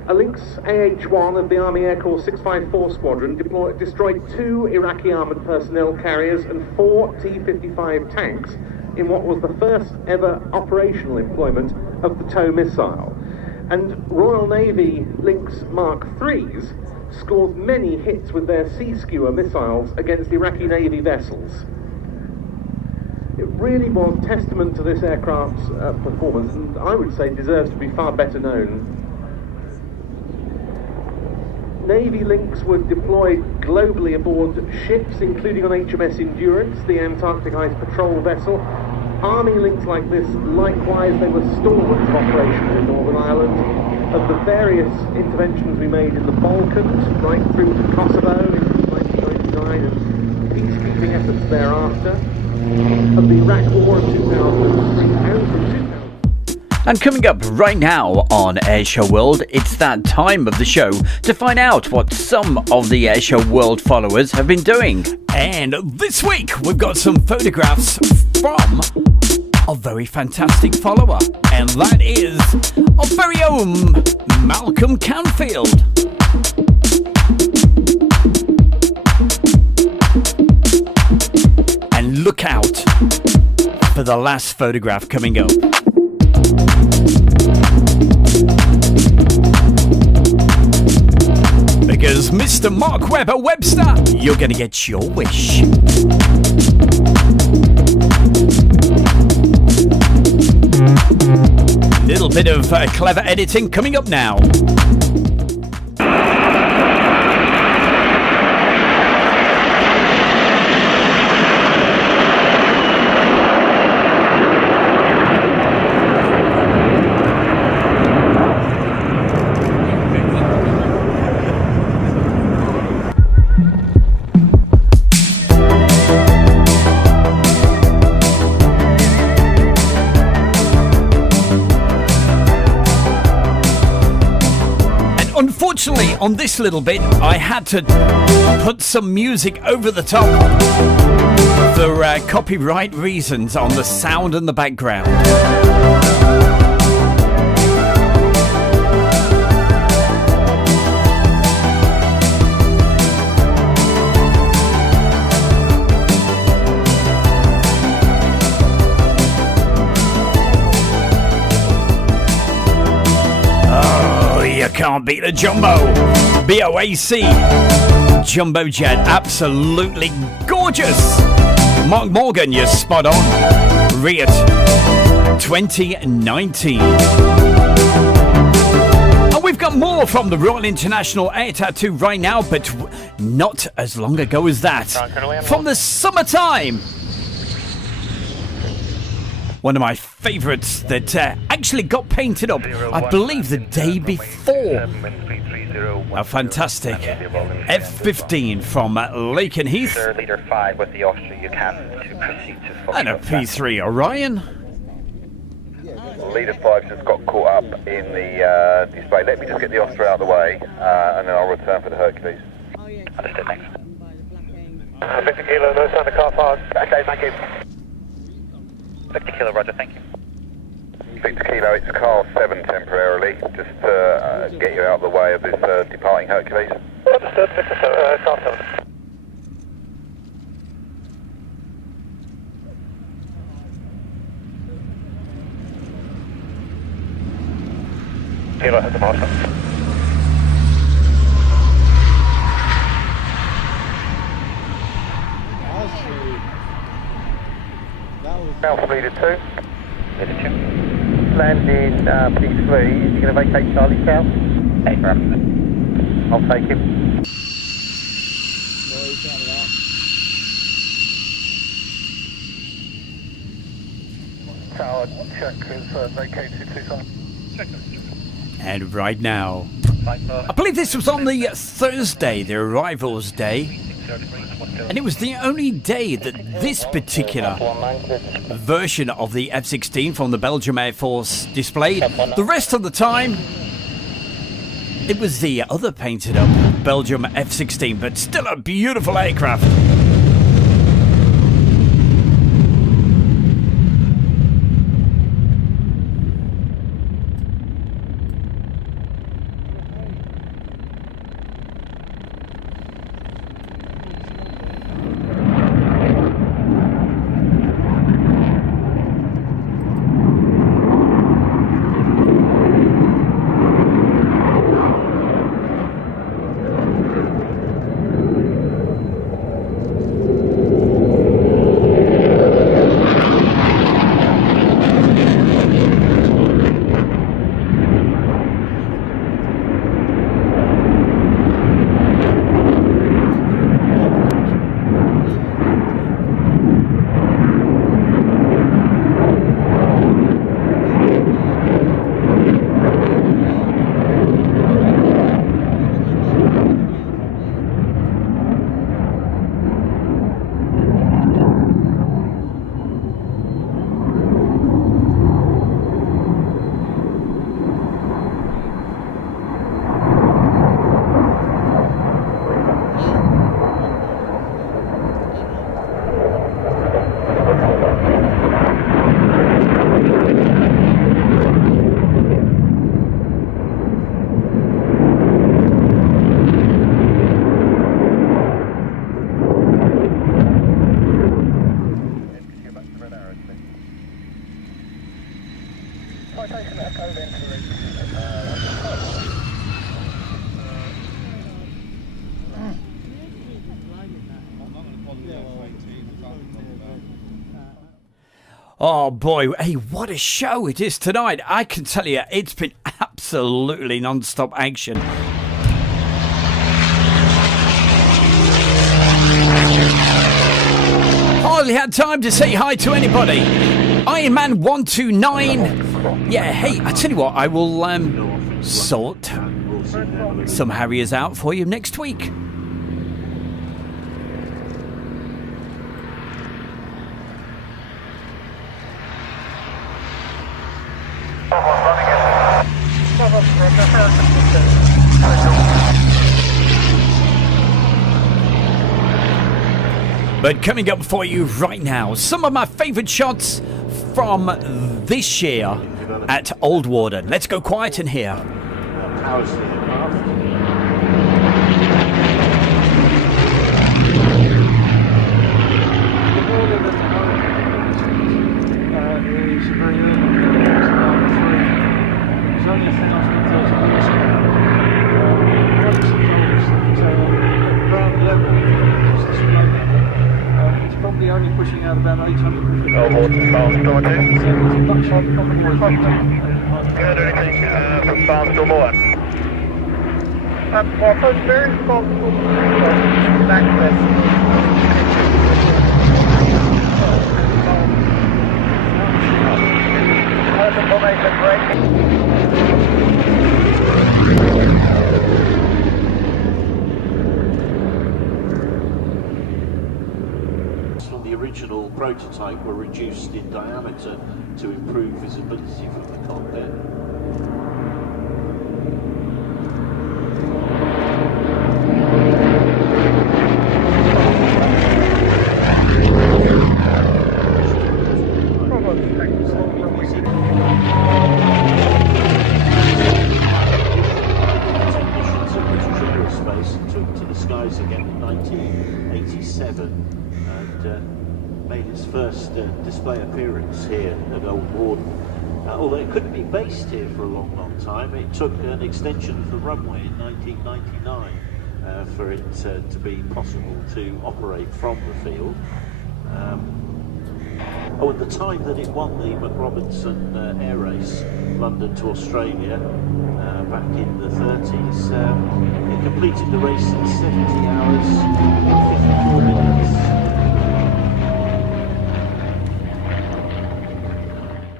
a Lynx AH-1 of the Army Air Corps 654 Squadron destroyed 2 Iraqi armoured personnel carriers and 4 T-55 tanks in what was the first ever operational employment of the TOW missile. And Royal Navy Lynx Mark IIIs scored many hits with their Sea Skewer missiles against Iraqi Navy vessels. It really was testament to this aircraft's performance, and I would say deserves to be far better known. Navy Lynx were deployed globally aboard ships, including on HMS Endurance, the Antarctic Ice Patrol vessel. Army Lynx like this, likewise, they were stalwarts of operations in Northern Ireland. Of the various interventions we made in the Balkans, right through to Kosovo in 1999, and peacekeeping efforts thereafter. Of the Iraq War of 2003 and from 2000. And coming up right now on Airshow World, it's that time of the show to find out what some of the Airshow World followers have been doing. And this week, we've got some photographs from a very fantastic follower. And that is our very own Malcolm Canfield. And look out for the last photograph coming up. Because Mr. Mark Webber Webster, you're gonna get your wish. Little bit of clever editing coming up now. Unfortunately, on this little bit, I had to put some music over the top for copyright reasons on the sound and the background. You can't beat the Jumbo BOAC Jumbo Jet, absolutely gorgeous. Mark Morgan, you're spot on. Riot 2019. And we've got more from the Royal International Air Tattoo right now, but not as long ago as that. From the summertime. One of my favourites that actually got painted up, I believe, the day before. A fantastic F-15 from Laken Heath. Leader 5 with the Austria, you can to proceed to and a P3 Orion. Leader 5 just got caught up in the display. Let me just get the Austria out of the way, and then I'll return for the Hercules. Understood, thanks. 50 kilo, no sign of car park. Okay, thank you. 50 Kilo, roger, thank you. Victor Kilo, it's car 7 temporarily, just to get you out of the way of this departing Hercules. Understood, Victor, car 7. Kilo has the master. Alpha Leader 2. Leader 2. Landing P3, is he going to vacate Charlie South? Hey, perhaps. I'll take him. Tower check is vacated 2 times. And right now, I believe this was on the Thursday, the arrivals day, and it was the only day that this particular version of the F-16 from the Belgium Air Force displayed. The rest of the time, it was the other painted up Belgium F-16, but still a beautiful aircraft. Oh boy, hey, what a show it is tonight. I can tell you, it's been absolutely non-stop action. Hardly had time to say hi to anybody. Iron Man 129. Yeah, hey, I tell you what, I will sort some Harriers out for you next week. But coming up for you right now, some of my favourite shots from this year at Old Warden. Let's go quiet in here. Only pushing out about 800. Good, anything from Barnstorm 1? Well, first, very responsible access. Open formation break. The original prototype were reduced in diameter to improve visibility from the cockpit. first display appearance here at Old Warden. Although it couldn't be based here for a long, long time, it took an extension of the runway in 1999 for it to be possible to operate from the field. At the time that it won the McRobinson Air Race, London to Australia, back in the 30s, it completed the race in 70 hours and 54 minutes.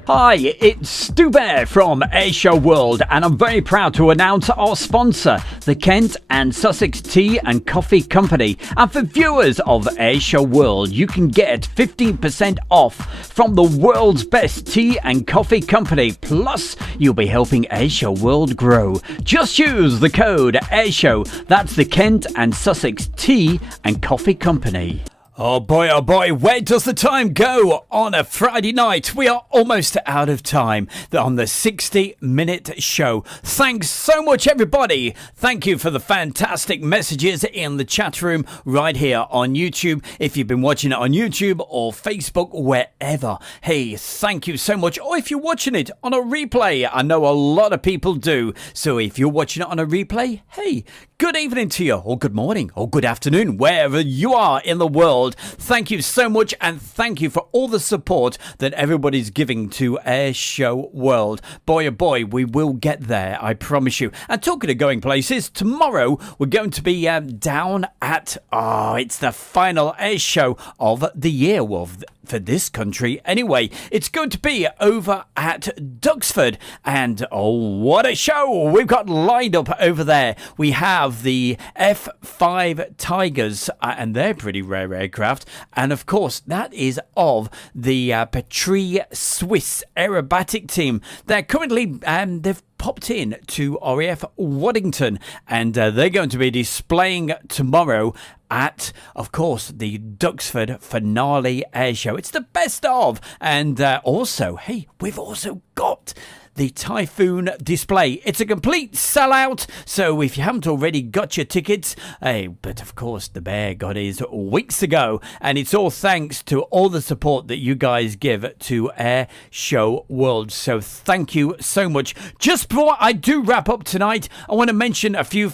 Hi, it's Stu Bear from Airshow World, and I'm very proud to announce our sponsor, the Kent and Sussex Tea and Coffee Company. And for viewers of Airshow World, you can get 15% off from the world's best tea and coffee company. Plus, you'll be helping Airshow World grow. Just use the code Airshow. That's the Kent and Sussex Tea and Coffee Company. Oh boy, where does the time go on a Friday night? We are almost out of time on the 60-minute show. Thanks so much, everybody. Thank you for the fantastic messages in the chat room right here on YouTube. If you've been watching it on YouTube or Facebook, wherever. Hey, thank you so much. Or if you're watching it on a replay, I know a lot of people do. So if you're watching it on a replay, hey, good evening to you, or good morning, or good afternoon, wherever you are in the world. Thank you so much, and thank you for all the support that everybody's giving to Airshow World. Boy, oh boy, we will get there, I promise you. And talking of going places, tomorrow we're going to be down at, it's the final air show of the year, well, for this country anyway. It's going to be over at Duxford, and oh, what a show we've got lined up over there. We have the F5 Tigers, and they're pretty rare aircraft, and of course that is of the Patrie Swiss aerobatic team. They're currently they've popped in to RAF Waddington, and they're going to be displaying tomorrow at, of course, the Duxford Finale Air Show. It's the best of, and also, hey, we've also got the Typhoon display. It's a complete sellout, so if you haven't already got your tickets, hey, but of course the Bear got his weeks ago, and it's all thanks to all the support that you guys give to Air Show World. So thank you so much. Just before I do wrap up tonight, I want to mention a few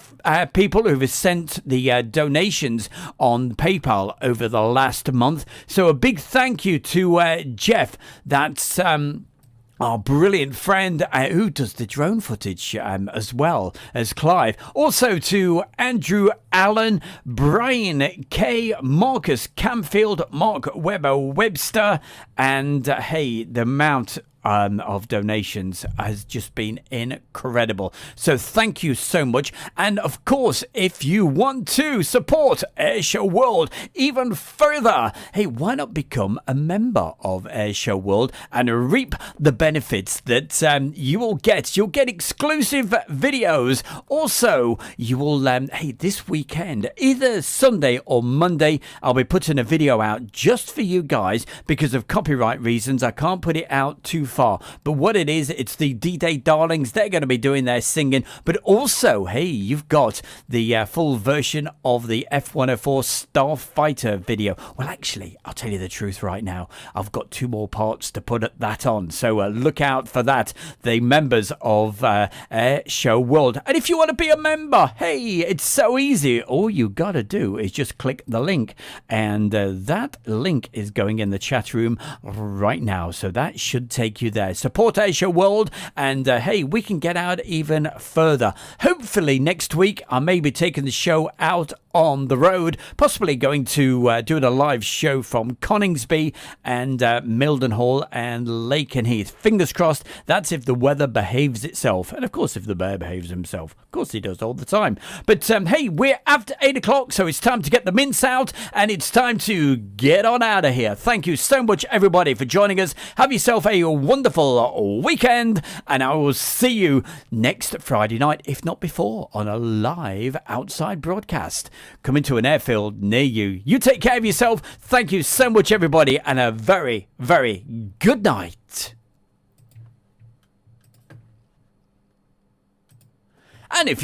people who have sent the donations on PayPal over the last month. So a big thank you to Jeff. That's our brilliant friend who does the drone footage as well as Clive. Also to Andrew Allen, Brian K, Marcus Camfield, Mark Webber Webster, and hey, the amount of donations has just been incredible. So thank you so much. And of course, if you want to support Airshow World even further, hey, why not become a member of Airshow World and reap the benefits that you will get. You'll get exclusive videos. Also, you will, hey, this weekend, either Sunday or Monday, I'll be putting a video out just for you guys. Because of copyright reasons, I can't put it out too far, but what it is, it's the D-Day Darlings. They're going to be doing their singing, but also, hey, you've got the full version of the F-104 Starfighter video. Well, actually, I'll tell you the truth right now, I've got 2 more parts to put that on, so look out for that, the members of Air Show World. And if you want to be a member, hey, it's so easy. All you gotta do is just click the link, and that link is going in the chat room right now, so that should take you there. Support Airshow World, and hey, we can get out even further. Hopefully next week I may be taking the show out on the road, possibly going to doing a live show from Coningsby and Mildenhall and Lakenheath. Fingers crossed, that's if the weather behaves itself, and of course if the bear behaves himself. Of course he does all the time. But hey, we're after 8 o'clock, so it's time to get the mints out, and it's time to get on out of here. Thank you so much, everybody, for joining us. Have yourself a wonderful weekend, and I will see you next Friday night, if not before, on a live outside broadcast coming to an airfield near you. You take care of yourself. Thank you so much, everybody, and a very, very good night. And if you